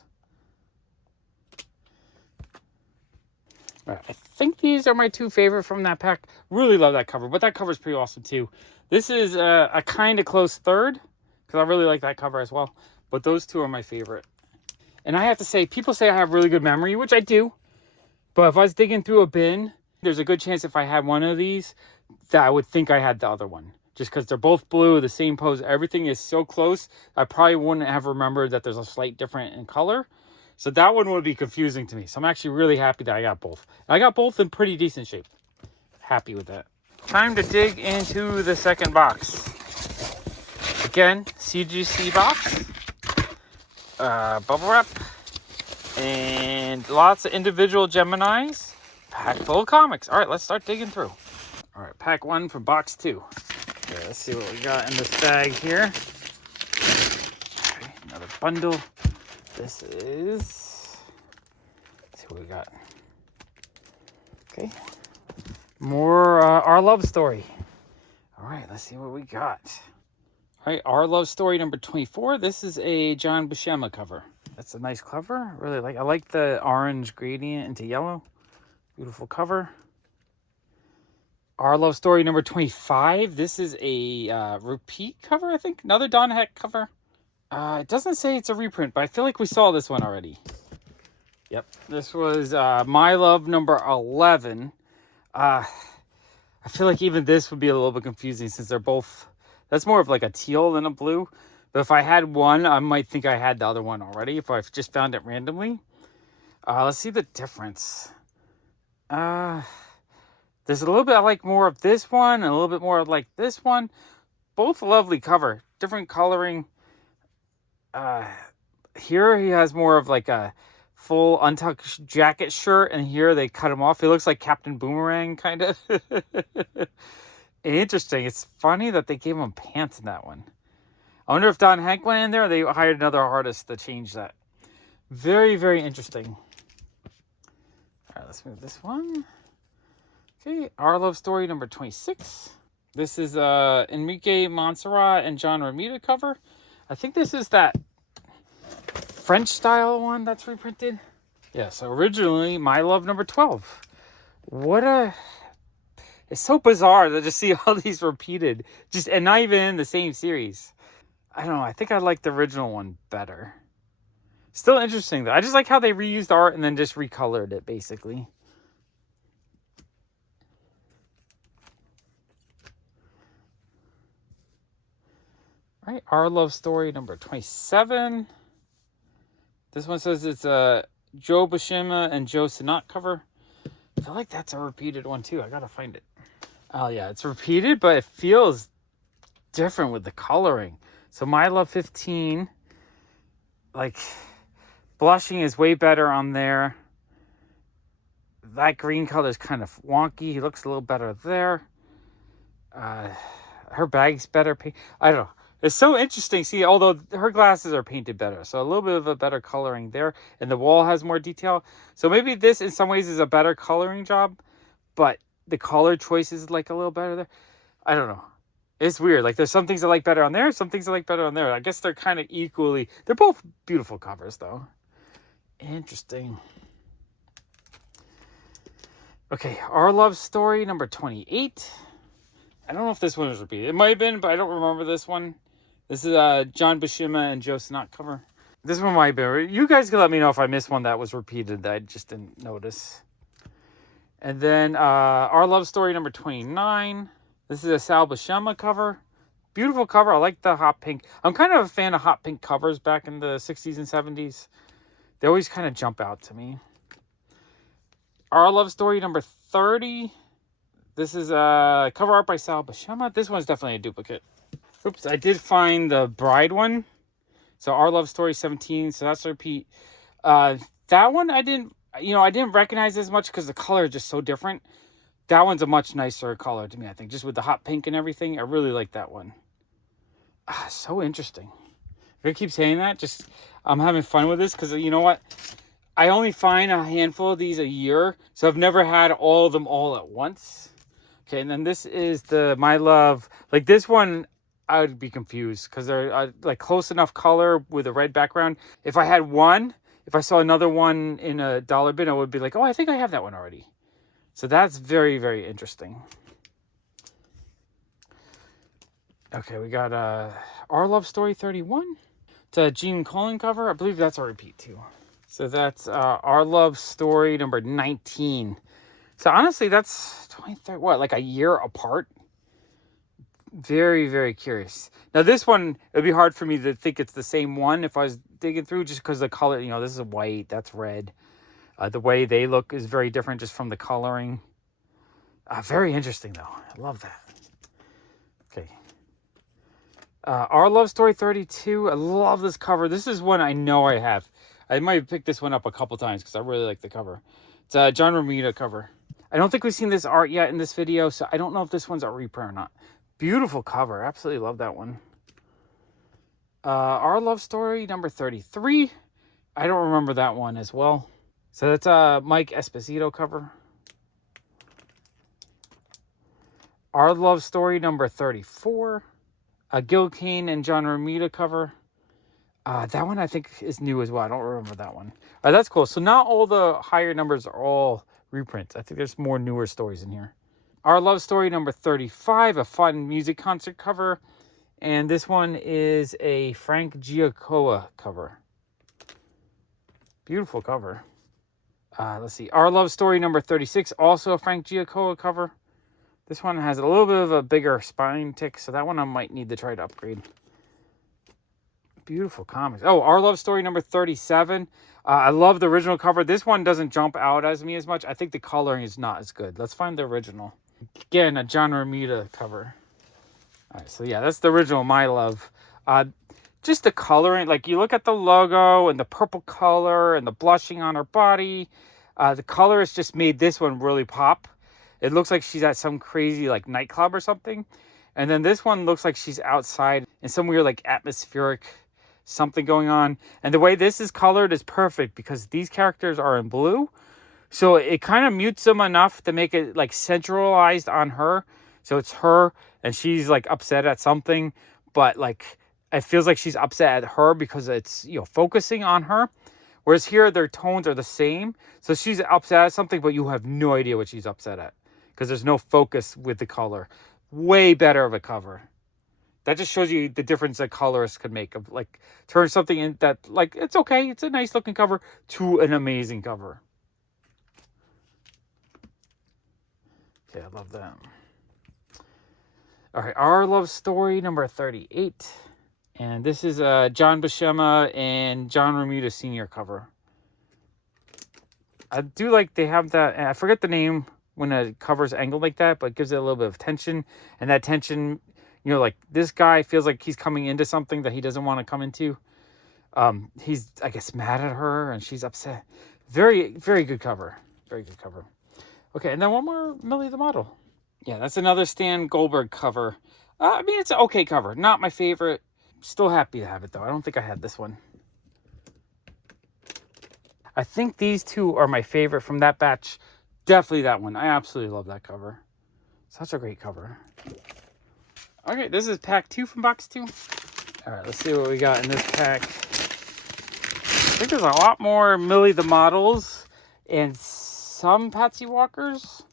All right, I think these are my 2 favorite from that pack. Really love that cover, but that cover is pretty awesome too. This is a kind of close third, because I really like that cover as well. but those two are my favorite. And I have to say, people say I have really good memory, which I do. But if I was digging through a bin, there's a good chance if I had one of these, that I would think I had the other one. Just because they're both blue, the same pose, everything is so close, I probably wouldn't have remembered that there's a slight difference in color. So that one would be confusing to me. So I'm actually really happy that I got both. I got both in pretty decent shape. Happy with that. Time to dig into the second box. Again, CGC box. Bubble wrap. And lots of individual Geminis. Pack full of comics. All right, let's start digging through. All right, pack 1 for box 2. Okay, let's see what we got in this bag here. Okay, another bundle. This is... Let's see what we got. Okay. More Our Love Story. All right, let's see what we got. All right, Our Love Story number 24. This is a John Buscema cover. That's a nice cover. I like the orange gradient into yellow. Beautiful cover. Our Love Story number 25. This is a repeat cover, I think. Another Don Heck cover. It doesn't say it's a reprint, but I feel like we saw this one already. Yep. This was My Love number 11. I feel like even this would be a little bit confusing since they're both... That's more of like a teal than a blue. But if I had one, I might think I had the other one already if I've just found it randomly. Let's see the difference. There's a little bit I like more of this one and a little bit more like this one. Both lovely cover. Different coloring. Here he has more of like a full untucked jacket shirt, and here they cut him off. He looks like Captain Boomerang, kind of. Interesting. It's funny that they gave him pants in that one. I wonder if Don Heck went in there or they hired another artist to change that. Very, very interesting. All right, let's move this one. Okay, Our Love Story number 26. This is Enrique Montserrat and John Romita cover. I think this is that French style one that's reprinted. Yeah, so originally My Love number 12. It's so bizarre to just see all these repeated, and not even in the same series. I don't know, I think I like the original one better. Still interesting though. I just like how they reused art and then just recolored it basically. All right, Our Love Story number 27. This one says it's a Joe Buscema and Joe Sinat cover. I feel like that's a repeated one too. I gotta find it. Oh yeah, it's repeated, but it feels different with the coloring. So My Love 15, like blushing is way better on there. That green color is kind of wonky. He looks a little better there. Her bag's better. I don't know. It's so interesting. See, although her glasses are painted better, so a little bit of a better coloring there, and the wall has more detail. So maybe this, in some ways, is a better coloring job, but the color choice is like a little better there. I don't know. It's weird. Like there's some things I like better on there, some things I like better on there. I guess they're kind of equally. They're both beautiful covers, though. Interesting. Okay, Our Love Story number 28. I don't know if this one is repeated. It might have been, but I don't remember this one. This is John Buscema and Joe Sinat cover. This one might be. You guys can let me know if I missed one that was repeated that I just didn't notice. And then Our Love Story number 29. This is a Sal Buscema cover. Beautiful cover. I like the hot pink. I'm kind of a fan of hot pink covers back in the 60s and 70s. They always kind of jump out to me. Our Love Story number 30. This is cover art by Sal Buscema. This one's definitely a duplicate. Oops, I did find the Bride one. So Our Love Story 17. So that's a repeat. That one I didn't recognize as much because the color is just so different. That one's a much nicer color to me, I think. Just with the hot pink and everything. I really like that one. So interesting. I keep saying that. I'm having fun with this because you know what? I only find a handful of these a year. So I've never had all of them all at once. Okay, and then this is the My Love. Like this one, I would be confused because they're like close enough color with a red background. If I had one, if I saw another one in a dollar bin, I would be like, oh, I think I have that one already. So that's very, very interesting. Okay, we got Our Love Story 31. It's a Gene Colan cover. I believe that's a repeat too. So that's Our Love Story number 19. So honestly, that's 23, what, like a year apart? Very, very curious. Now this one, it would be hard for me to think it's the same one if I was digging through, just because the color, you know, this is white, that's red. The way they look is very different just from the coloring. Very interesting though. I love that. Okay. Our Love Story 32. I love this cover. This is one I know I have. I might have picked this one up a couple times because I really like the cover. It's a John Romita cover. I don't think we've seen this art yet in this video, so I don't know if this one's a reprint or not. Beautiful cover. Absolutely love that one. Our Love Story number 33. I don't remember that one as well. So that's a Mike Esposito cover. Our Love Story number 34. Gil Kane and John Romita cover. That one I think is new as well. I don't remember that one. That's cool. So not all the higher numbers are all reprints. I think there's more newer stories in here. Our Love Story number 35, a fun music concert cover. And this one is a Frank Giacoia cover. Beautiful cover. Let's see. Our Love Story number 36, also a Frank Giacoia cover. This one has a little bit of a bigger spine tick, so that one I might need to try to upgrade. Beautiful comics. Oh, Our Love Story number 37. I love the original cover. This one doesn't jump out as me as much. I think the coloring is not as good. Let's find the original. Again, a John Romita cover. All right, so yeah, that's the original My Love. Just the coloring, like you look at the logo and the purple color and the blushing on her body. The color has just made this one really pop. It looks like she's at some crazy like nightclub or something. And then this one looks like she's outside in some weird like atmospheric something going on. And the way this is colored is perfect because these characters are in blue. So it kind of mutes them enough to make it like centralized on her. So it's her and she's like upset at something, but like it feels like she's upset at her because it's, you know, focusing on her. Whereas here their tones are the same. So she's upset at something, but you have no idea what she's upset at because there's no focus with the color. Way better of a cover. That just shows you the difference that colorists could make of like turn something in that like it's okay, it's a nice looking cover to an amazing cover. Okay, I love that. All right, Our Love Story number 38. And this is John Buscema and John Romita Sr. cover. I do like they have that, I forget the name when a cover's angled like that, but it gives it a little bit of tension. And that tension, you know, like this guy feels like he's coming into something that he doesn't want to come into. He's, I guess, mad at her and she's upset. Very, very good cover. Very good cover. Okay, and then one more Millie the Model. Yeah, that's another Stan Goldberg cover. I mean, it's an okay cover. Not my favorite. Still happy to have it, though. I don't think I had this one. I think these two are my favorite from that batch. Definitely that one. I absolutely love that cover. Such a great cover. Okay, this is pack 2 from box 2. All right, let's see what we got in this pack. I think there's a lot more Millie the Models and some Patsy Walkers.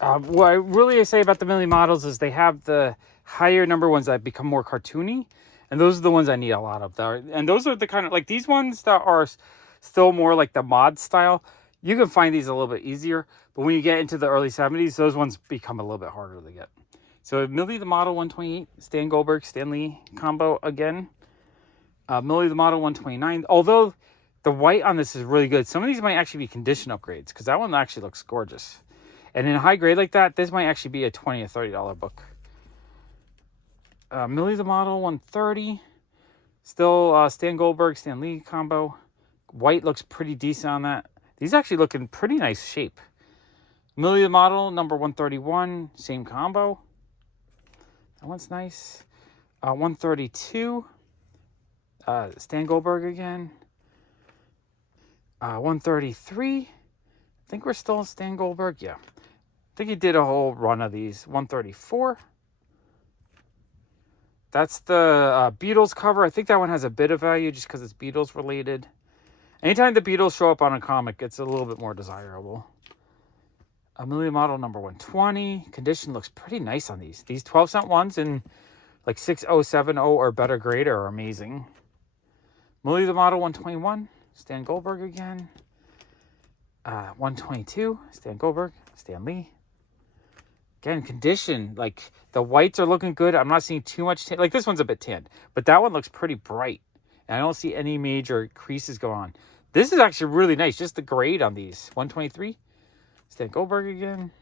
What I really say about the Millie Models is they have the higher number ones that become more cartoony. And those are the ones I need a lot of. And those are the kind of, like these ones that are still more like the mod style. You can find these a little bit easier. But when you get into the early 70s, those ones become a little bit harder to get. So Millie the Model 128, Stan Goldberg, Stan Lee combo again. Millie the Model 129. Although the white on this is really good. Some of these might actually be condition upgrades because that one actually looks gorgeous. And in a high grade like that, this might actually be a $20 or $30 book. Millie the Model 130. Still Stan Goldberg, Stan Lee combo. White looks pretty decent on that. These actually look in pretty nice shape. Millie the Model number 131. Same combo. That one's nice. 132. Stan Goldberg again. 133. I think we're still Stan Goldberg. Yeah. I think he did a whole run of these. 134. That's the Beatles cover. I think that one has a bit of value just because it's Beatles related. Anytime the Beatles show up on a comic, it's a little bit more desirable. Millie Model number 120. Condition looks pretty nice on these. These 12-cent ones in like 6070 or better grade are amazing. Millie the Model 121, Stan Goldberg again. 122, Stan Goldberg, Stan Lee. Again, condition, like the whites are looking good. I'm not seeing too much tan. Like this one's a bit tanned, but that one looks pretty bright. And I don't see any major creases go on. This is actually really nice. Just the grade on these. 123, Stan Goldberg again.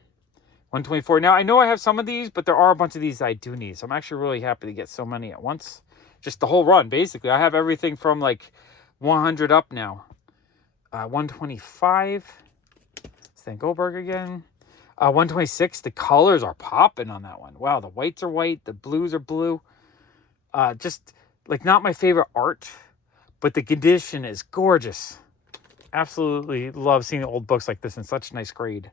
124. Now, I know I have some of these, but there are a bunch of these that I do need. So I'm actually really happy to get so many at once. Just the whole run, basically. I have everything from like 100 up now. 125, Stan Goldberg again. 126, the colors are popping on that one. Wow, the whites are white, the blues are blue. Just like not my favorite art, but the condition is gorgeous. Absolutely love seeing old books like this in such nice grade.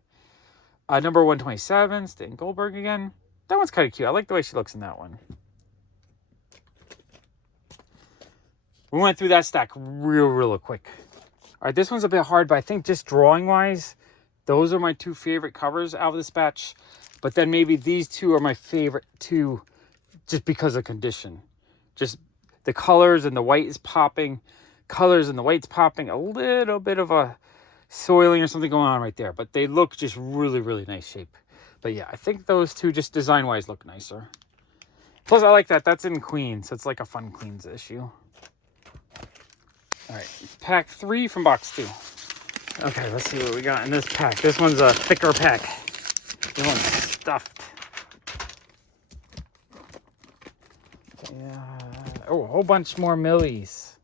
Number 127, Stan Goldberg again. That one's kind of cute. I like the way she looks in that one. We went through that stack real quick. All right, this one's a bit hard, but I think just drawing-wise, those are my two favorite covers out of this batch. But then maybe these two are my favorite too, just because of condition. Just the colors and the white is popping. Colors and the white's popping. A little bit of a soiling or something going on right there. But they look just really nice shape. But yeah, I think those two just design-wise look nicer. Plus, I like that. That's in Queens, so it's like a fun Queens issue. All right, pack 3 from box 2. Okay, let's see what we got in this pack. This one's a thicker pack. This one's stuffed. Yeah. Oh, a whole bunch more Millies.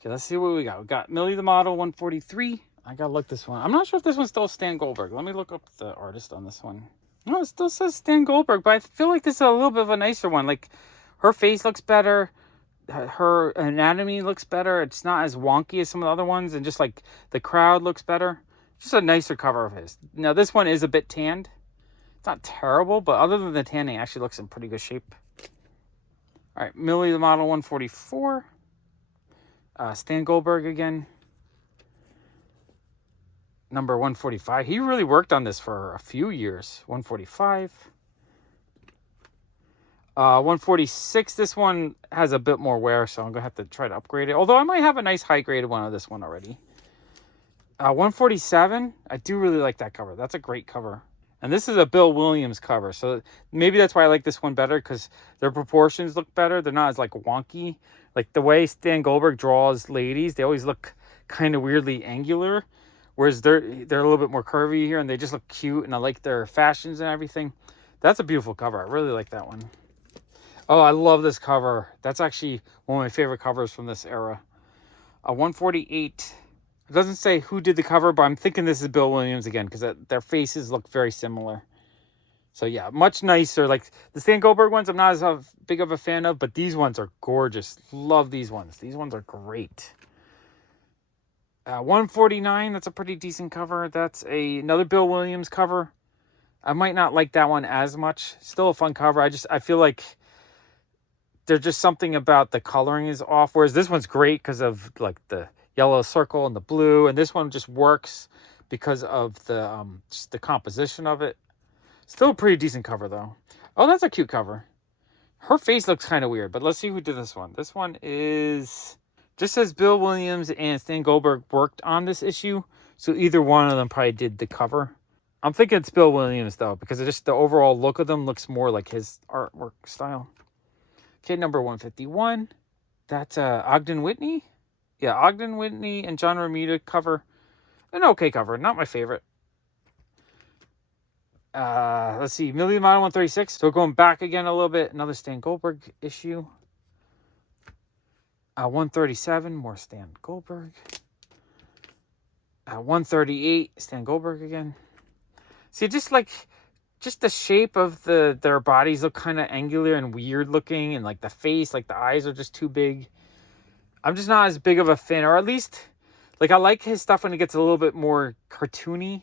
Okay, let's see what we got. We got Millie the Model 143. I gotta look this one. I'm not sure if this one's still Stan Goldberg. Let me look up the artist on this one. No, it still says Stan Goldberg, but I feel like this is a little bit of a nicer one. Like, her face looks better. Her anatomy looks better. It's not as wonky as some of the other ones, and just like the crowd looks better. Just a nicer cover of his. Now this one is a bit tanned. It's not terrible, but other than the tanning, it actually looks in pretty good shape. All right, Millie the Model 144. Stan Goldberg again. Number 145. He really worked on this for a few years. 145. 146, this one has a bit more wear, so I'm going to have to try to upgrade it. Although I might have a nice high-graded one of this one already. 147, I do really like that cover. That's a great cover. And this is a Bill Williams cover, so maybe that's why I like this one better, because their proportions look better. They're not as, like, wonky. Like, the way Stan Goldberg draws ladies, they always look kind of weirdly angular, whereas they're a little bit more curvy here, and they just look cute, and I like their fashions and everything. That's a beautiful cover. I really like that one. Oh, I love this cover. That's actually one of my favorite covers from this era. 148. It doesn't say who did the cover, but I'm thinking this is Bill Williams again, because their faces look very similar. So yeah, much nicer. Like the Stan Goldberg ones, I'm not as big of a fan of, but these ones are gorgeous. Love these ones. These ones are great. 149, that's a pretty decent cover. That's another Bill Williams cover. I might not like that one as much. Still a fun cover. I feel like there's just something about the coloring is off, whereas this one's great because of like the yellow circle and the blue, and this one just works because of the just the composition of it. Still a pretty decent cover though. Oh, that's a cute cover. Her face looks kind of weird, but let's see who did this one. This one is just says Bill Williams and Stan Goldberg worked on this issue, so either one of them probably did the cover. I'm thinking it's Bill Williams though, because just the overall look of them looks more like his artwork style. Okay, number 151. That's Ogden Whitney. Yeah, Ogden Whitney and John Romita cover. An okay cover, not my favorite. Let's see, Millie the Model 136. So going back again a little bit, another Stan Goldberg issue. 137, more Stan Goldberg. 138, Stan Goldberg again. See, just the shape of their bodies look kind of angular and weird looking, and like the face, like the eyes are just too big. I'm just not as big of a fan, or at least, like I like his stuff when it gets a little bit more cartoony,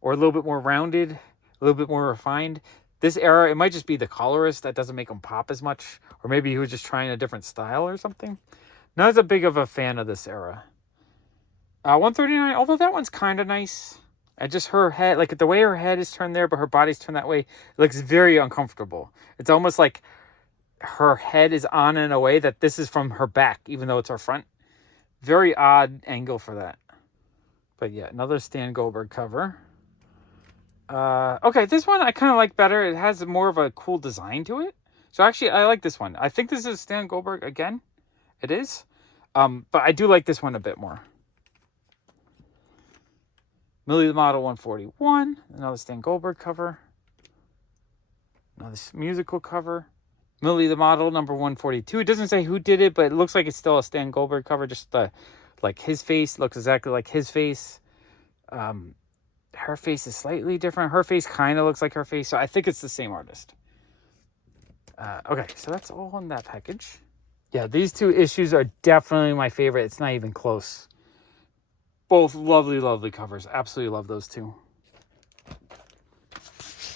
or a little bit more rounded, a little bit more refined. This era, it might just be the colorist that doesn't make him pop as much, or maybe he was just trying a different style or something. Not as big of a fan of this era. 139, although that one's kind of nice. And just her head, like the way her head is turned there, but her body's turned that way, it looks very uncomfortable. It's almost like her head is on in a way that this is from her back, even though it's her front. Very odd angle for that. But yeah, another Stan Goldberg cover. Okay, this one I kind of like better. It has more of a cool design to it. So actually, I like this one. I think this is Stan Goldberg again. It is. But I do like this one a bit more. Millie the Model 141. Another Stan Goldberg cover. Another musical cover. Millie the Model number 142. It doesn't say who did it, but it looks like it's still a Stan Goldberg cover. Just like his face looks exactly like his face. Her face is slightly different. Her face kind of looks like her face. So I think it's the same artist. Okay, so that's all in that package. Yeah, these two issues are definitely my favorite. It's not even close. Both lovely, lovely covers. Absolutely love those two.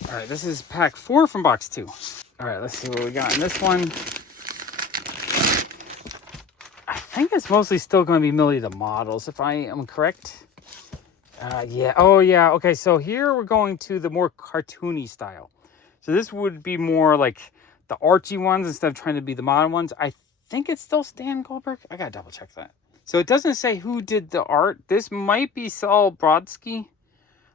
All right, this is pack 4 from box 2. All right, let's see what we got in this one. I think it's mostly still going to be Millie the Models, if I am correct. Yeah. Oh, yeah. Okay, so here we're going to the more cartoony style. So this would be more like the Archie ones instead of trying to be the modern ones. I think it's still Stan Goldberg. I got to double check that. So it doesn't say who did the art. This might be Saul Brodsky.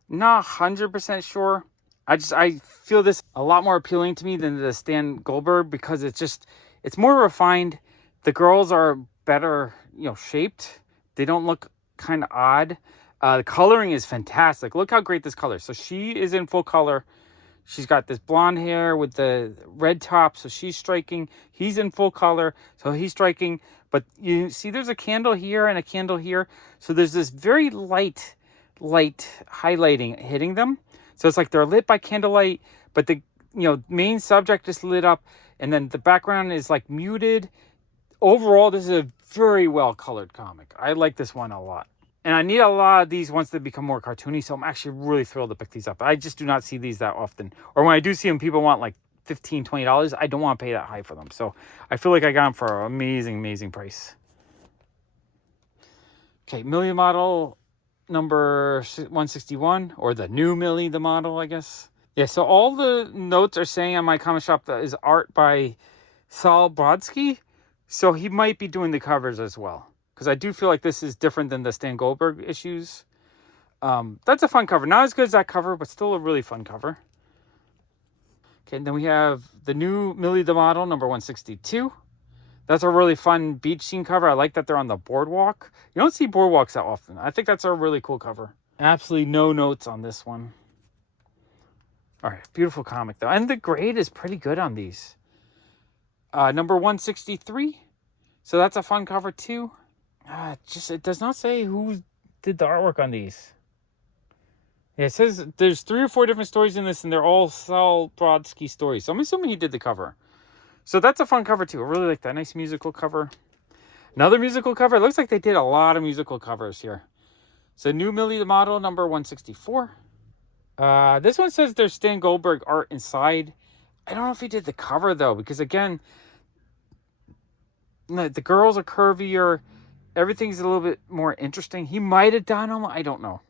Not 100% sure. I feel this a lot more appealing to me than the Stan Goldberg because it's more refined. The girls are better, shaped. They don't look kind of odd. The coloring is fantastic. Look how great this color is. So she is in full color. She's got this blonde hair with the red top. So she's striking. He's in full color. So he's striking. But you see there's a candle here and a candle here. So there's this very light highlighting hitting them. So it's like they're lit by candlelight, but the main subject is lit up, and then the background is like muted. Overall, this is a very well colored comic. I like this one a lot. And I need a lot of these once they become more cartoony, so I'm actually really thrilled to pick these up. I just do not see these that often. Or when I do see them, people want like $15, $20. I don't want to pay that high for them. So I feel like I got them for an amazing, amazing price. Okay, Millie the Model number 161, or the new Millie the Model, I guess. Yeah, so all the notes are saying on my comic shop that is art by Saul Brodsky. So he might be doing the covers as well. Because I do feel like this is different than the Stan Goldberg issues. That's a fun cover. Not as good as that cover, but still a really fun cover. Okay, and then we have the new Millie the Model, number 162. That's a really fun beach scene cover. I like that they're on the boardwalk. You don't see boardwalks that often. I think that's a really cool cover. Absolutely no notes on this one. All right, beautiful comic, though. And the grade is pretty good on these. Number 163. So that's a fun cover, too. It does not say who did the artwork on these. Yeah, it says there's 3 or 4 different stories in this, and they're all Saul Brodsky stories. So I'm assuming he did the cover. So that's a fun cover, too. I really like that. Nice musical cover. Another musical cover. It looks like they did a lot of musical covers here. So new Millie the Model, number 164. This one says there's Stan Goldberg art inside. I don't know if he did the cover, though, because, again, the girls are curvier. Everything's a little bit more interesting. He might have done them. I don't know.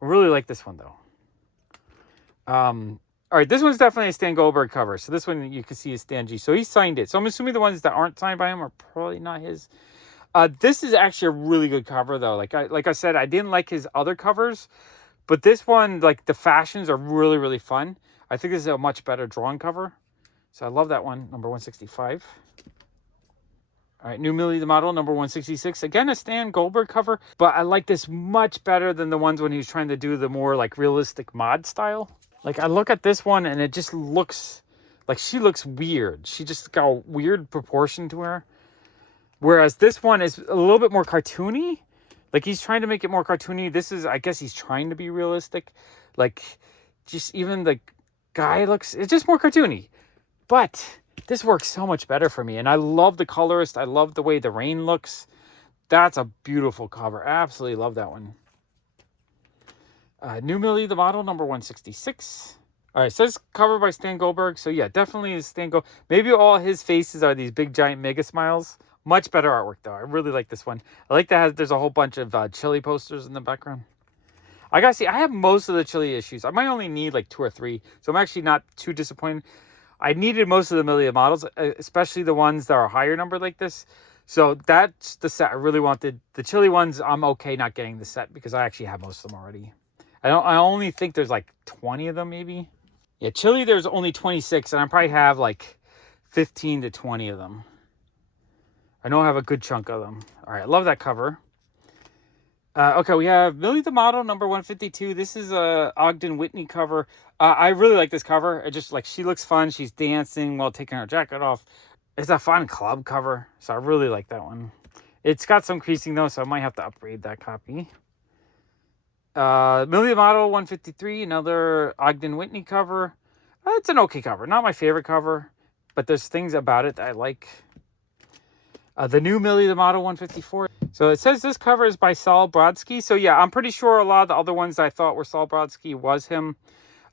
I really like this one, though. All right, this one's definitely a Stan Goldberg cover. So this one you can see is Stan G. So he signed it. So I'm assuming the ones that aren't signed by him are probably not his. This is actually a really good cover, though. Like I said, I didn't like his other covers. But this one, like, the fashions are really, really fun. I think this is a much better drawn cover. So I love that one, number 165. All right, new Millie the Model, number 166. Again, a Stan Goldberg cover. But I like this much better than the ones when he was trying to do the more, like, realistic mod style. Like, I look at this one, and it just looks like she looks weird. She just got a weird proportion to her. Whereas this one is a little bit more cartoony. Like, he's trying to make it more cartoony. This is, I guess he's trying to be realistic. Like, just even the guy looks, it's just more cartoony. But this works so much better for me. And I love the colorist. I love the way the rain looks. That's a beautiful cover. Absolutely love that one. New Millie the Model, number 166. All right, it says cover by Stan Goldberg. So, yeah, definitely is Stan Goldberg. Maybe all his faces are these big, giant mega smiles. Much better artwork, though. I really like this one. I like that there's a whole bunch of Chili posters in the background. I gotta see, I have most of the Chili issues. I might only need like 2 or 3, so I'm actually not too disappointed. I needed most of the Millie the Models, especially the ones that are higher numbered like this. So that's the set I really wanted. The chili ones, I'm okay not getting the set because I actually have most of them already. I only think there's like 20 of them maybe. Yeah, chili there's only 26 and I probably have like 15 to 20 of them. I know I have a good chunk of them. All right, I love that cover. Okay, we have Millie the Model, number 152. This is a Ogden Whitney cover. I really like this cover. It just, like, she looks fun. She's dancing while taking her jacket off. It's a fun club cover, so I really like that one. It's got some creasing, though, so I might have to upgrade that copy. Millie the Model, 153, another Ogden Whitney cover. It's an okay cover. Not my favorite cover, but there's things about it that I like. The new Millie the Model 154. So it says this cover is by Saul Brodsky. So yeah, I'm pretty sure a lot of the other ones I thought were Saul Brodsky was him.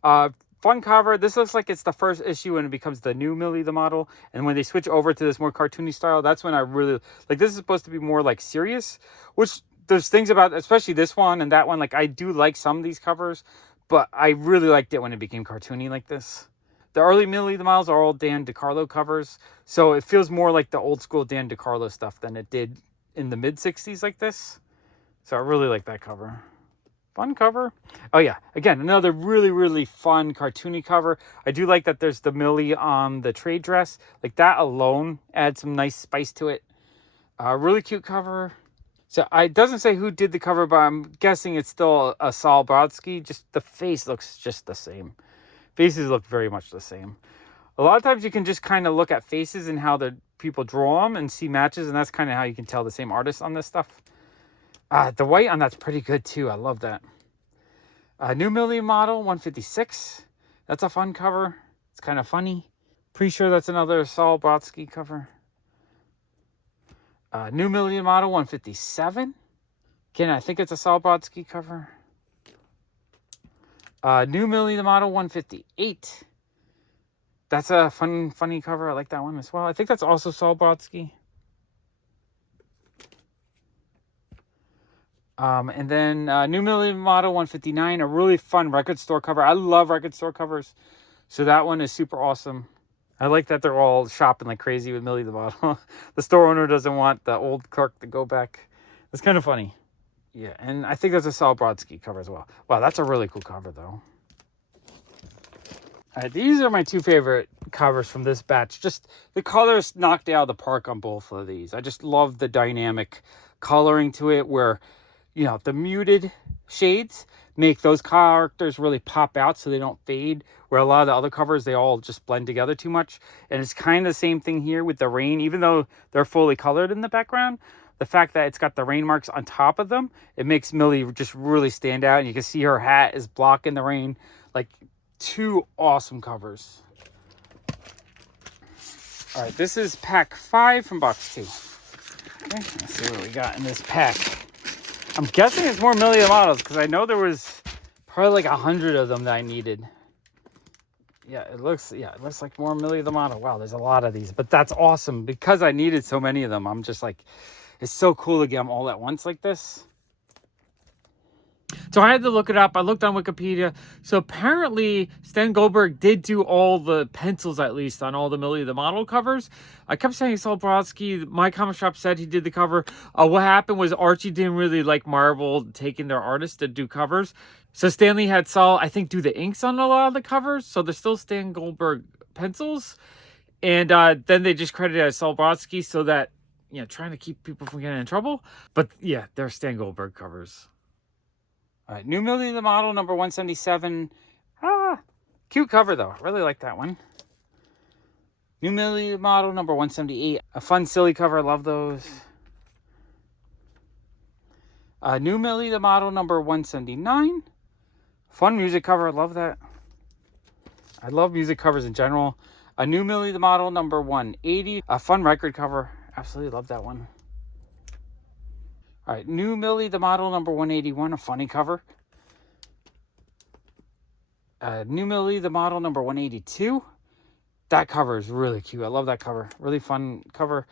Fun cover. This looks like it's the first issue when it becomes the new Millie the Model. And when they switch over to this more cartoony style, that's when I really... Like, this is supposed to be more, like, serious. Which, there's things about, especially this one and that one. Like, I do like some of these covers. But I really liked it when it became cartoony like this. The early Millie the Models are all Dan DeCarlo covers. So it feels more like the old school Dan DeCarlo stuff than it did in the mid-60s like this. So I really like that cover. Fun cover. Oh yeah, again, another really, really fun cartoony cover. I do like that there's the Millie on the trade dress. Like, that alone adds some nice spice to it. Really cute cover. So it doesn't say who did the cover, but I'm guessing it's still a Saul Brodsky. Just the face looks just the same. Faces look very much the same. A lot of times you can just kind of look at faces and how the people draw them and see matches, and that's kind of how you can tell the same artist on this stuff. The white on that's pretty good too. I love that. New Millie Model 156. That's a fun cover. It's kind of funny. Pretty sure that's another Saul Brodsky cover. New Millie Model 157. Again, I think it's a Saul Brodsky cover. New Millie the Model 158. That's a funny cover. I like that one as well. I think that's also Saul Brodsky. And then New Millie Model 159, a really fun record store cover. I love record store covers. So that one is super awesome. I like that they're all shopping like crazy with Millie the Model. The store owner doesn't want the old clerk to go back. It's kind of funny. Yeah, and I think that's a Saul Brodsky cover as well. Wow, that's a really cool cover, though. These are my two favorite covers from this batch. Just the colors knocked out of the park on both of these. I just love the dynamic coloring to it where, you know, the muted shades make those characters really pop out so they don't fade, where a lot of the other covers, they all just blend together too much. And it's kind of the same thing here with the rain. Even though they're fully colored in the background, the fact that it's got the rain marks on top of them, it makes Millie just really stand out. And you can see her hat is blocking the rain. Like, two awesome covers. All right, this is pack 5 from box 2. Okay, let's see what we got in this pack. I'm guessing it's more Millie the Models because I know there was probably like 100 of them that I needed. Yeah, it looks like more Millie the Model. Wow, there's a lot of these, but that's awesome because I needed so many of them. I'm just like, it's so cool to get them all at once like this. So I had to look it up. I looked on Wikipedia. So apparently Stan Goldberg did do all the pencils, at least, on all the Millie the Model covers. I kept saying Saul Brodsky. My comic shop said he did the cover. What happened was Archie didn't really like Marvel taking their artists to do covers. So Stanley had Saul, I think, do the inks on a lot of the covers. So they're still Stan Goldberg pencils. And then they just credited as Saul Brodsky so that, you know, trying to keep people from getting in trouble. But yeah, they're Stan Goldberg covers. All right, New Millie the Model, number 177. Cute cover, though. I really like that one. New Millie the Model, number 178. A fun, silly cover. I love those. New Millie the Model, number 179. Fun music cover. I love that. I love music covers in general. A New Millie the Model, number 180. A fun record cover. Absolutely love that one. All right, New Millie the Model, number 181, a funny cover. New Millie the Model, number 182. That cover is really cute. I love that cover. Really fun cover.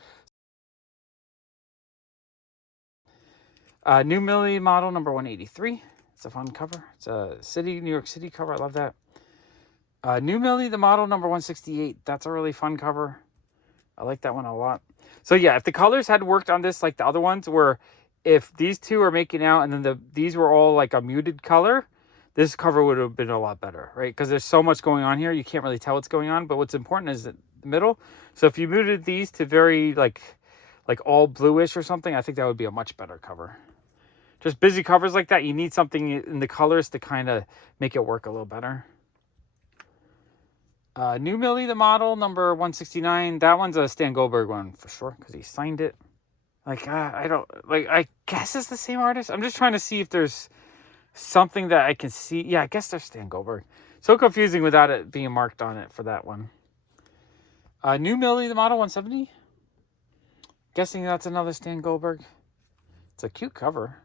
New Millie Model, number 183. It's a fun cover. It's a New York City cover. I love that. New Millie the Model number 168. That's a really fun cover. I like that one a lot. So yeah, if the colors had worked on this like the other ones, where if these two are making out and then these were all like a muted color, this cover would have been a lot better, right? Because there's so much going on here, you can't really tell what's going on. But what's important is the middle. So if you muted these to very like all bluish or something, I think that would be a much better cover. Just busy covers like that, you need something in the colors to kind of make it work a little better. New Millie the Model number 169. That one's a Stan Goldberg one for sure because he signed it. Like I don't like. I guess it's the same artist. I'm just trying to see if there's something that I can see. Yeah, I guess there's Stan Goldberg. So confusing without it being marked on it for that one. New Millie the Model 170. Guessing that's another Stan Goldberg. It's a cute cover.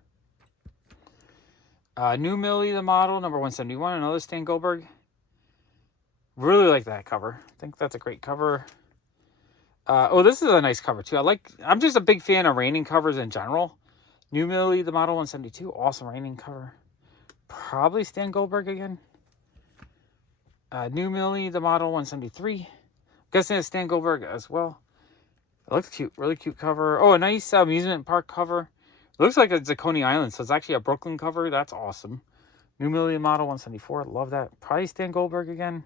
New Millie the Model number 171. Another Stan Goldberg. Really like that cover. I think that's a great cover. Oh, this is a nice cover too. I'm just a big fan of raining covers in general. New Millie the Model 172. Awesome raining cover. Probably Stan Goldberg again. New Millie the Model 173. Guessing it's Stan Goldberg as well. It looks cute. Really cute cover. Oh, a nice amusement park cover. It looks like it's a Coney Island, so it's actually a Brooklyn cover. That's awesome. New Millie Model 174. Love that. Probably Stan Goldberg again.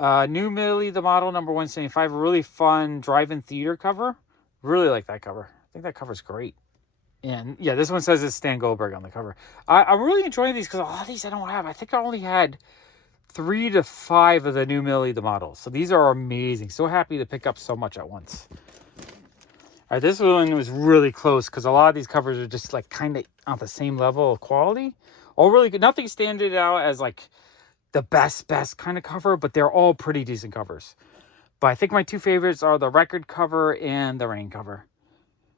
New Millie the Model number 175. A really fun drive-in theater cover. Really like that cover. I think that cover's great. And yeah, this one says it's Stan Goldberg on the cover. I'm really enjoying these because a lot of these I don't have. I think I only had 3 to 5 of the New Millie the Models. So these are amazing. So happy to pick up so much at once. All right, this one was really close because a lot of these covers are just like kind of on the same level of quality. All really good. Nothing standing out as like the best kind of cover, but they're all pretty decent covers. But I think my 2 favorites are the record cover and the rain cover.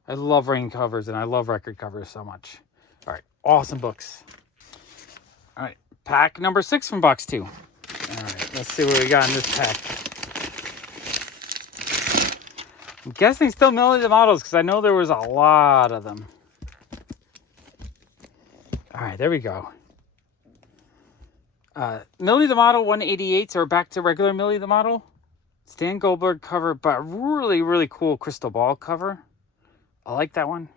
I love rain covers and I love record covers so much. All right, awesome books. All right, pack number 6 from box 2. All right, let's see what we got in this pack. I'm guessing still Millie the Models because I know there was a lot of them. All right, there we go. Millie the Model 188, so we're back to regular Millie the Model. Stan Goldberg cover, but really, really cool crystal ball cover. I like that one.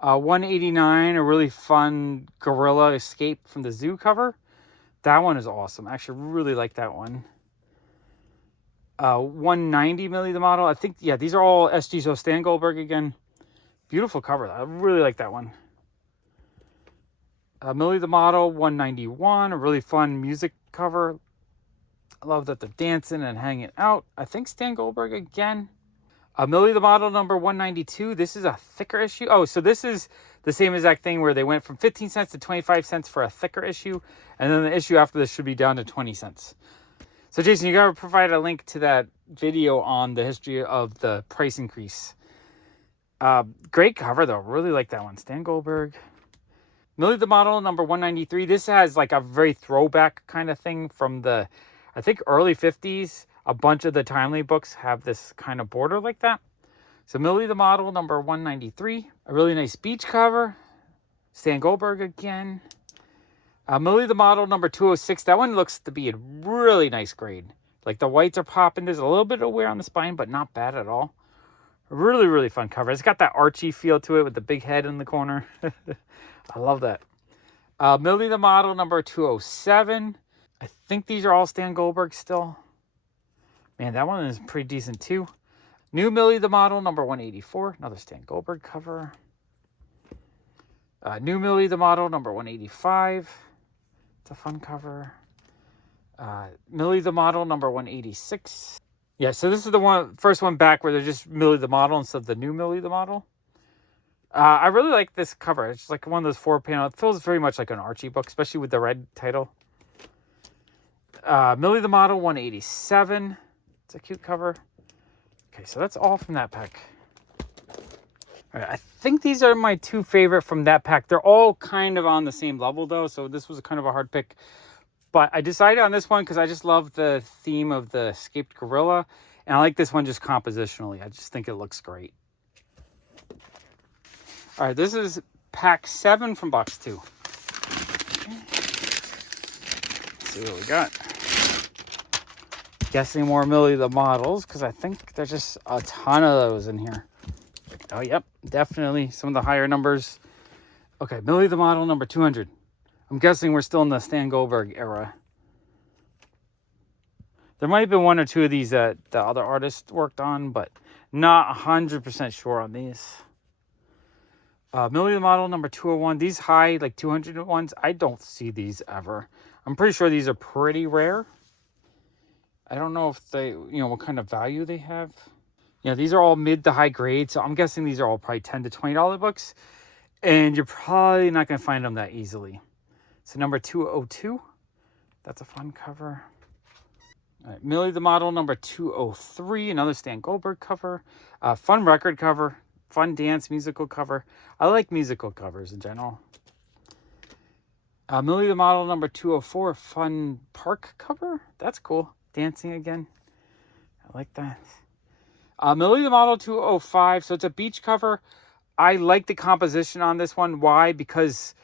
189, a really fun gorilla escape from the zoo cover. That one is awesome. I actually really like that one. 190 Millie the Model. I think, yeah, these are all SG, so Stan Goldberg again. Beautiful cover. I really like that one. Millie the Model 191, a really fun music cover. I love that they're dancing and hanging out. I think Stan Goldberg again. Millie the Model number 192. This is a thicker issue. Oh, so this is the same exact thing where they went from 15 cents to 25 cents for a thicker issue. And then the issue after this should be down to 20 cents. So Jason, you got to provide a link to that video on the history of the price increase. Great cover though. Really like that one. Stan Goldberg. Millie the Model number 193. This has like a very throwback kind of thing from the, I think, early 50s. A bunch of the Timely books have this kind of border like that. So Millie the Model number 193. A really nice beach cover. Stan Goldberg again. Millie the Model number 206. That one looks to be a really nice grade. Like the whites are popping. There's a little bit of wear on the spine, but not bad at all. Really, really fun cover. It's got that Archie feel to it with the big head in the corner. I love that. Millie the Model number 207. I think these are all Stan Goldberg still. Man, that one is pretty decent too. New Millie the Model number 184. Another Stan Goldberg cover. New Millie the Model number 185. It's a fun cover. Millie the Model number 186. Yeah, so this is the first one back where they're just Millie the Model instead of the new Millie the Model. I really like this cover. It's like one of those 4-panel. It feels very much like an Archie book, especially with the red title. Millie the Model 187. It's a cute cover. Okay, so that's all from that pack. All right, I think these are my 2 favorite from that pack. They're all kind of on the same level, though, so this was kind of a hard pick. But I decided on this one because I just love the theme of the escaped gorilla. And I like this one just compositionally. I just think it looks great. All right, this is pack 7 from box 2. Let's see what we got. Guessing more Millie the Models, because I think there's just a ton of those in here. Oh, yep, definitely some of the higher numbers. Okay, Millie the Model number 200. I'm guessing we're still in the Stan Goldberg era. There might have been one or two of these that the other artists worked on, but not 100% sure on these. Millie the Model number 201. These high, like 200 ones, I don't see these ever. I'm pretty sure these are pretty rare. I don't know if they, what kind of value they have. Yeah, these are all mid to high grade, so I'm guessing these are all probably $10 to $20 books. And you're probably not going to find them that easily. So number 202. That's a fun cover. All right, Millie the Model number 203. Another Stan Goldberg cover. Fun record cover. Fun dance musical cover. I like musical covers in general. Millie the Model number 204. Fun park cover. That's cool. Dancing again. I like that. Millie the Model 205. So it's a beach cover. I like the composition on this one. Why? Because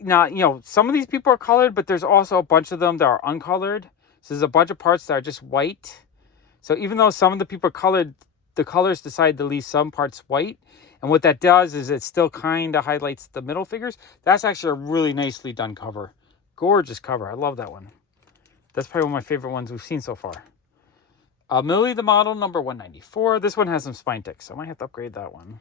now, some of these people are colored, but there's also a bunch of them that are uncolored. So there's a bunch of parts that are just white. So even though some of the people are colored, the colors decide to leave some parts white. And what that does is it still kind of highlights the middle figures. That's actually a really nicely done cover. Gorgeous cover. I love that one. That's probably one of my favorite ones we've seen so far. Millie the Model number 194. This one has some spine ticks, so I might have to upgrade that one.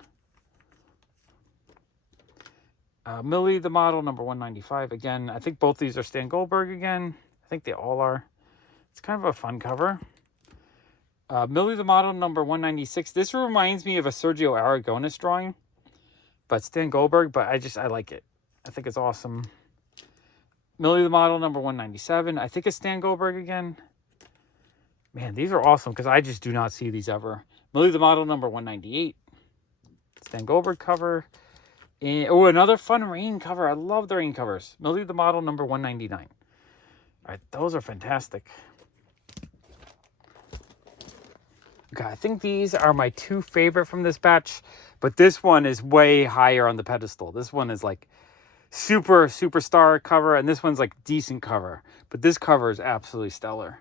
Millie the Model number 195. Again, I think both these are Stan Goldberg again. I think they all are. It's kind of a fun cover. Millie the Model number 196. This reminds me of a Sergio Aragonés drawing, but Stan Goldberg, but I like it. I think it's awesome. Millie the Model number 197. I think it's Stan Goldberg again. Man, these are awesome because I just do not see these ever. Millie the Model number 198. Stan Goldberg cover. And, another fun rain cover. I love the rain covers. Millie the Model number 199. All right, those are fantastic. Okay, I think these are my 2 favorite from this batch, but this one is way higher on the pedestal. This one is like superstar cover, and this one's like decent cover. But this cover is absolutely stellar.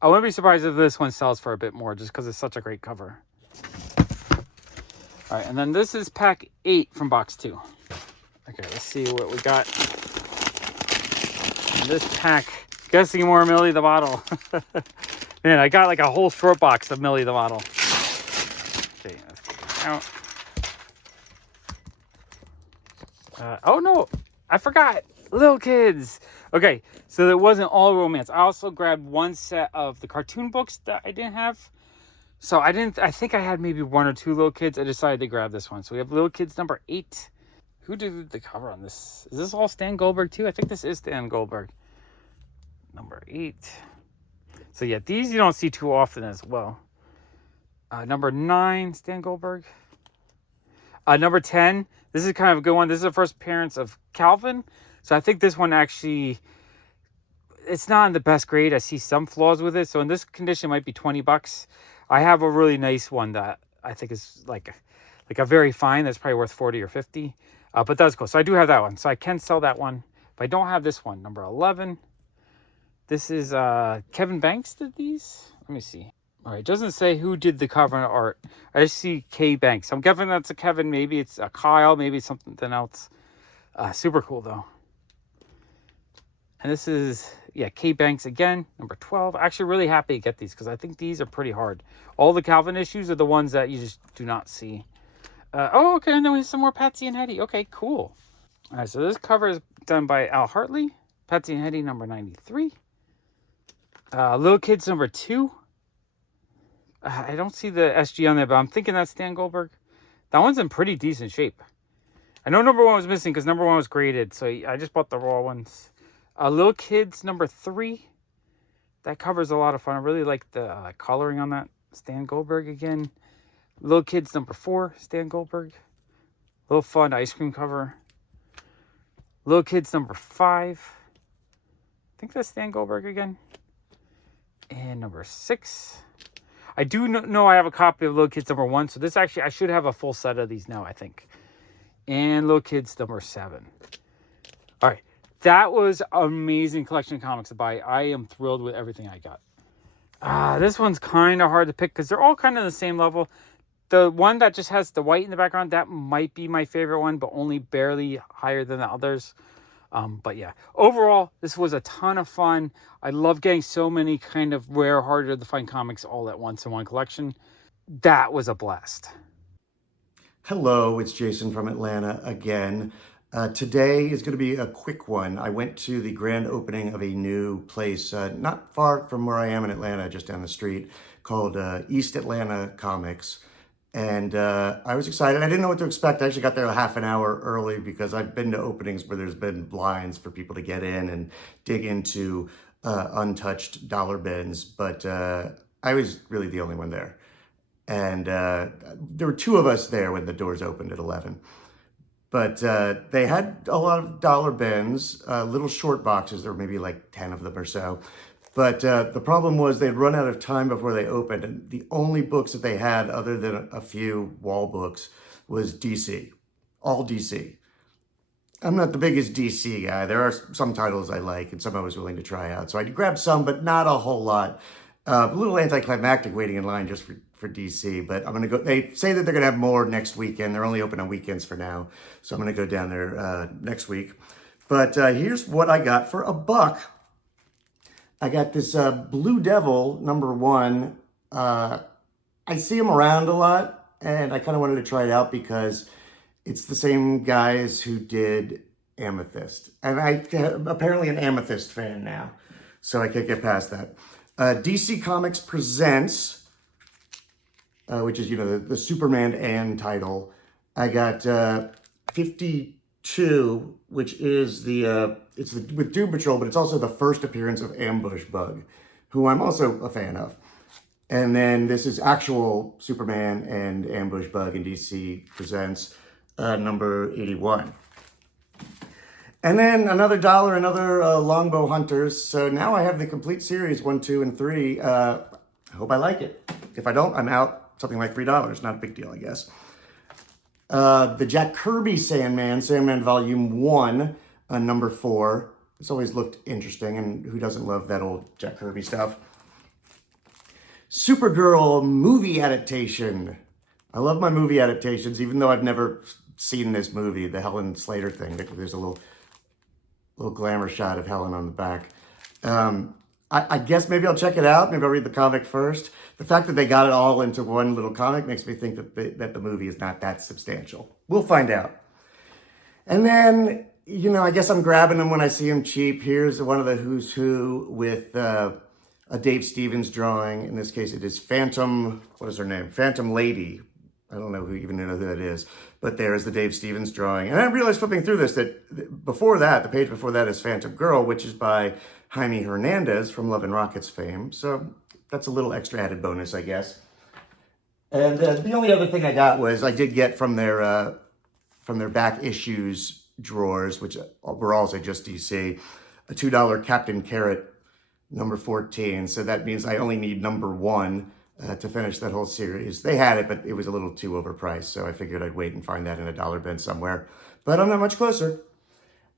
I wouldn't be surprised if this one sells for a bit more just because it's such a great cover. All right, and then this is pack 8 from box 2. Okay, let's see what we got. In this pack, guessing more Millie the Model. Man, I got like a whole short box of Millie the Model. Okay, let's get this out. Oh no, I forgot. Little Kids. Okay, so it wasn't all romance. I also grabbed one set of the cartoon books that I didn't have. So I think I had maybe 1 or 2 Little Kids. I decided to grab this one. So we have Little Kids number 8. Who did the cover on this? Is this all Stan Goldberg too? I think this is Stan Goldberg. Number 8. So yeah, these you don't see too often as well. Number 9, Stan Goldberg. Number 10, this is kind of a good one. This is the first appearance of Calvin. So I think this one actually, it's not in the best grade. I see some flaws with it. So in this condition, it might be $20. I have a really nice one that I think is like a very fine. That's probably worth 40 or 50. But that's cool. So I do have that one. So I can sell that one. But I don't have this one. Number 11. This is Kevin Banks did these. Let me see. All right, it doesn't say who did the cover art. I just see K Banks. I'm guessing that's a Kevin. Maybe it's a Kyle. Maybe it's something else. Super cool though. And this is, K Banks again, number 12. Actually really happy to get these because I think these are pretty hard. All the Calvin issues are the ones that you just do not see. Okay, and then we have some more Patsy and Hetty. Okay, cool. All right, so this cover is done by Al Hartley. Patsy and Hetty, number 93. Little Kids, number 2. I don't see the SG on there, but I'm thinking that's Stan Goldberg. That one's in pretty decent shape. I know number 1 was missing because number 1 was graded, so I just bought the raw ones. Little Kids, number 3. That cover's a lot of fun. I really like the coloring on that. Stan Goldberg again. Little Kids, number 4. Stan Goldberg. Little fun ice cream cover. Little Kids, number 5. I think that's Stan Goldberg again. And number 6. I do know I have a copy of Little Kids number 1. So this actually, I should have a full set of these now, I think. and Little Kids number 7. All right. That was an amazing collection of comics to buy. I am thrilled with everything I got. This one's kind of hard to pick because they're all kind of the same level. The one that just has the white in the background, that might be my favorite one, but only barely higher than the others. But yeah, overall, this was a ton of fun. I love getting so many kind of rare, harder to find comics all at once in one collection. That was a blast. Hello, it's Jason from Atlanta again. Today is going to be a quick one. I went to the grand opening of a new place not far from where I am in Atlanta, just down the street, called East Atlanta Comics. And I was excited. I didn't know what to expect. I actually got there a half an hour early because I've been to openings where there's been blinds for people to get in and dig into untouched dollar bins. But I was really the only one there. And there were 2 of us there when the doors opened at 11. But they had a lot of dollar bins, little short boxes. There were maybe like 10 of them or so. But the problem was they'd run out of time before they opened. And the only books that they had, other than a few wall books, was DC. All DC. I'm not the biggest DC guy. There are some titles I like and some I was willing to try out. So I grabbed some, but not a whole lot. A little anticlimactic waiting in line just for DC, but I'm going to go. They say that they're going to have more next weekend. They're only open on weekends for now. So I'm going to go down there next week. But here's what I got for $1. I got this Blue Devil #1. I see him around a lot, and I kind of wanted to try it out because it's the same guys who did Amethyst. And I'm apparently an Amethyst fan now, so I can't get past that. DC Comics Presents, which is, the Superman and title. I got 52, which is it's with Doom Patrol, but it's also the first appearance of Ambush Bug, who I'm also a fan of. And then this is actual Superman and Ambush Bug in DC Presents, number 81. And then another $1, another Longbow Hunters. So now I have the complete series, 1, 2, and 3. I hope I like it. If I don't, I'm out something like $3. Not a big deal, I guess. The Jack Kirby Sandman Volume 1, number 4. It's always looked interesting, and who doesn't love that old Jack Kirby stuff? Supergirl movie adaptation. I love my movie adaptations, even though I've never seen this movie, the Helen Slater thing. There's a little glamour shot of Helen on the back. I guess maybe I'll check it out. Maybe I'll read the comic first. The fact that they got it all into one little comic makes me think that the movie is not that substantial. We'll find out. And then, I guess I'm grabbing them when I see them cheap. Here's one of the Who's Who with a Dave Stevens drawing. In this case, it is Phantom, what is her name? Phantom Lady. I don't know who that is, but there is the Dave Stevens drawing. And I realized flipping through this that before that, the page before that is Phantom Girl, which is by Jaime Hernandez from Love and Rockets fame. So that's a little extra added bonus, I guess. And the only other thing I got was I did get from their back issues drawers, which were also just DC, a $2 Captain Carrot number 14. So that means I only need number 1 to finish that whole series. They had it, but it was a little too overpriced, so I figured I'd wait and find that in a dollar bin somewhere. But I'm not much closer.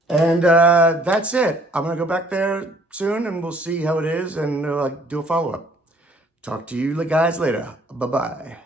And that's it. I'm going to go back there soon, and we'll see how it is, and do a follow-up. Talk to you guys later. Bye-bye.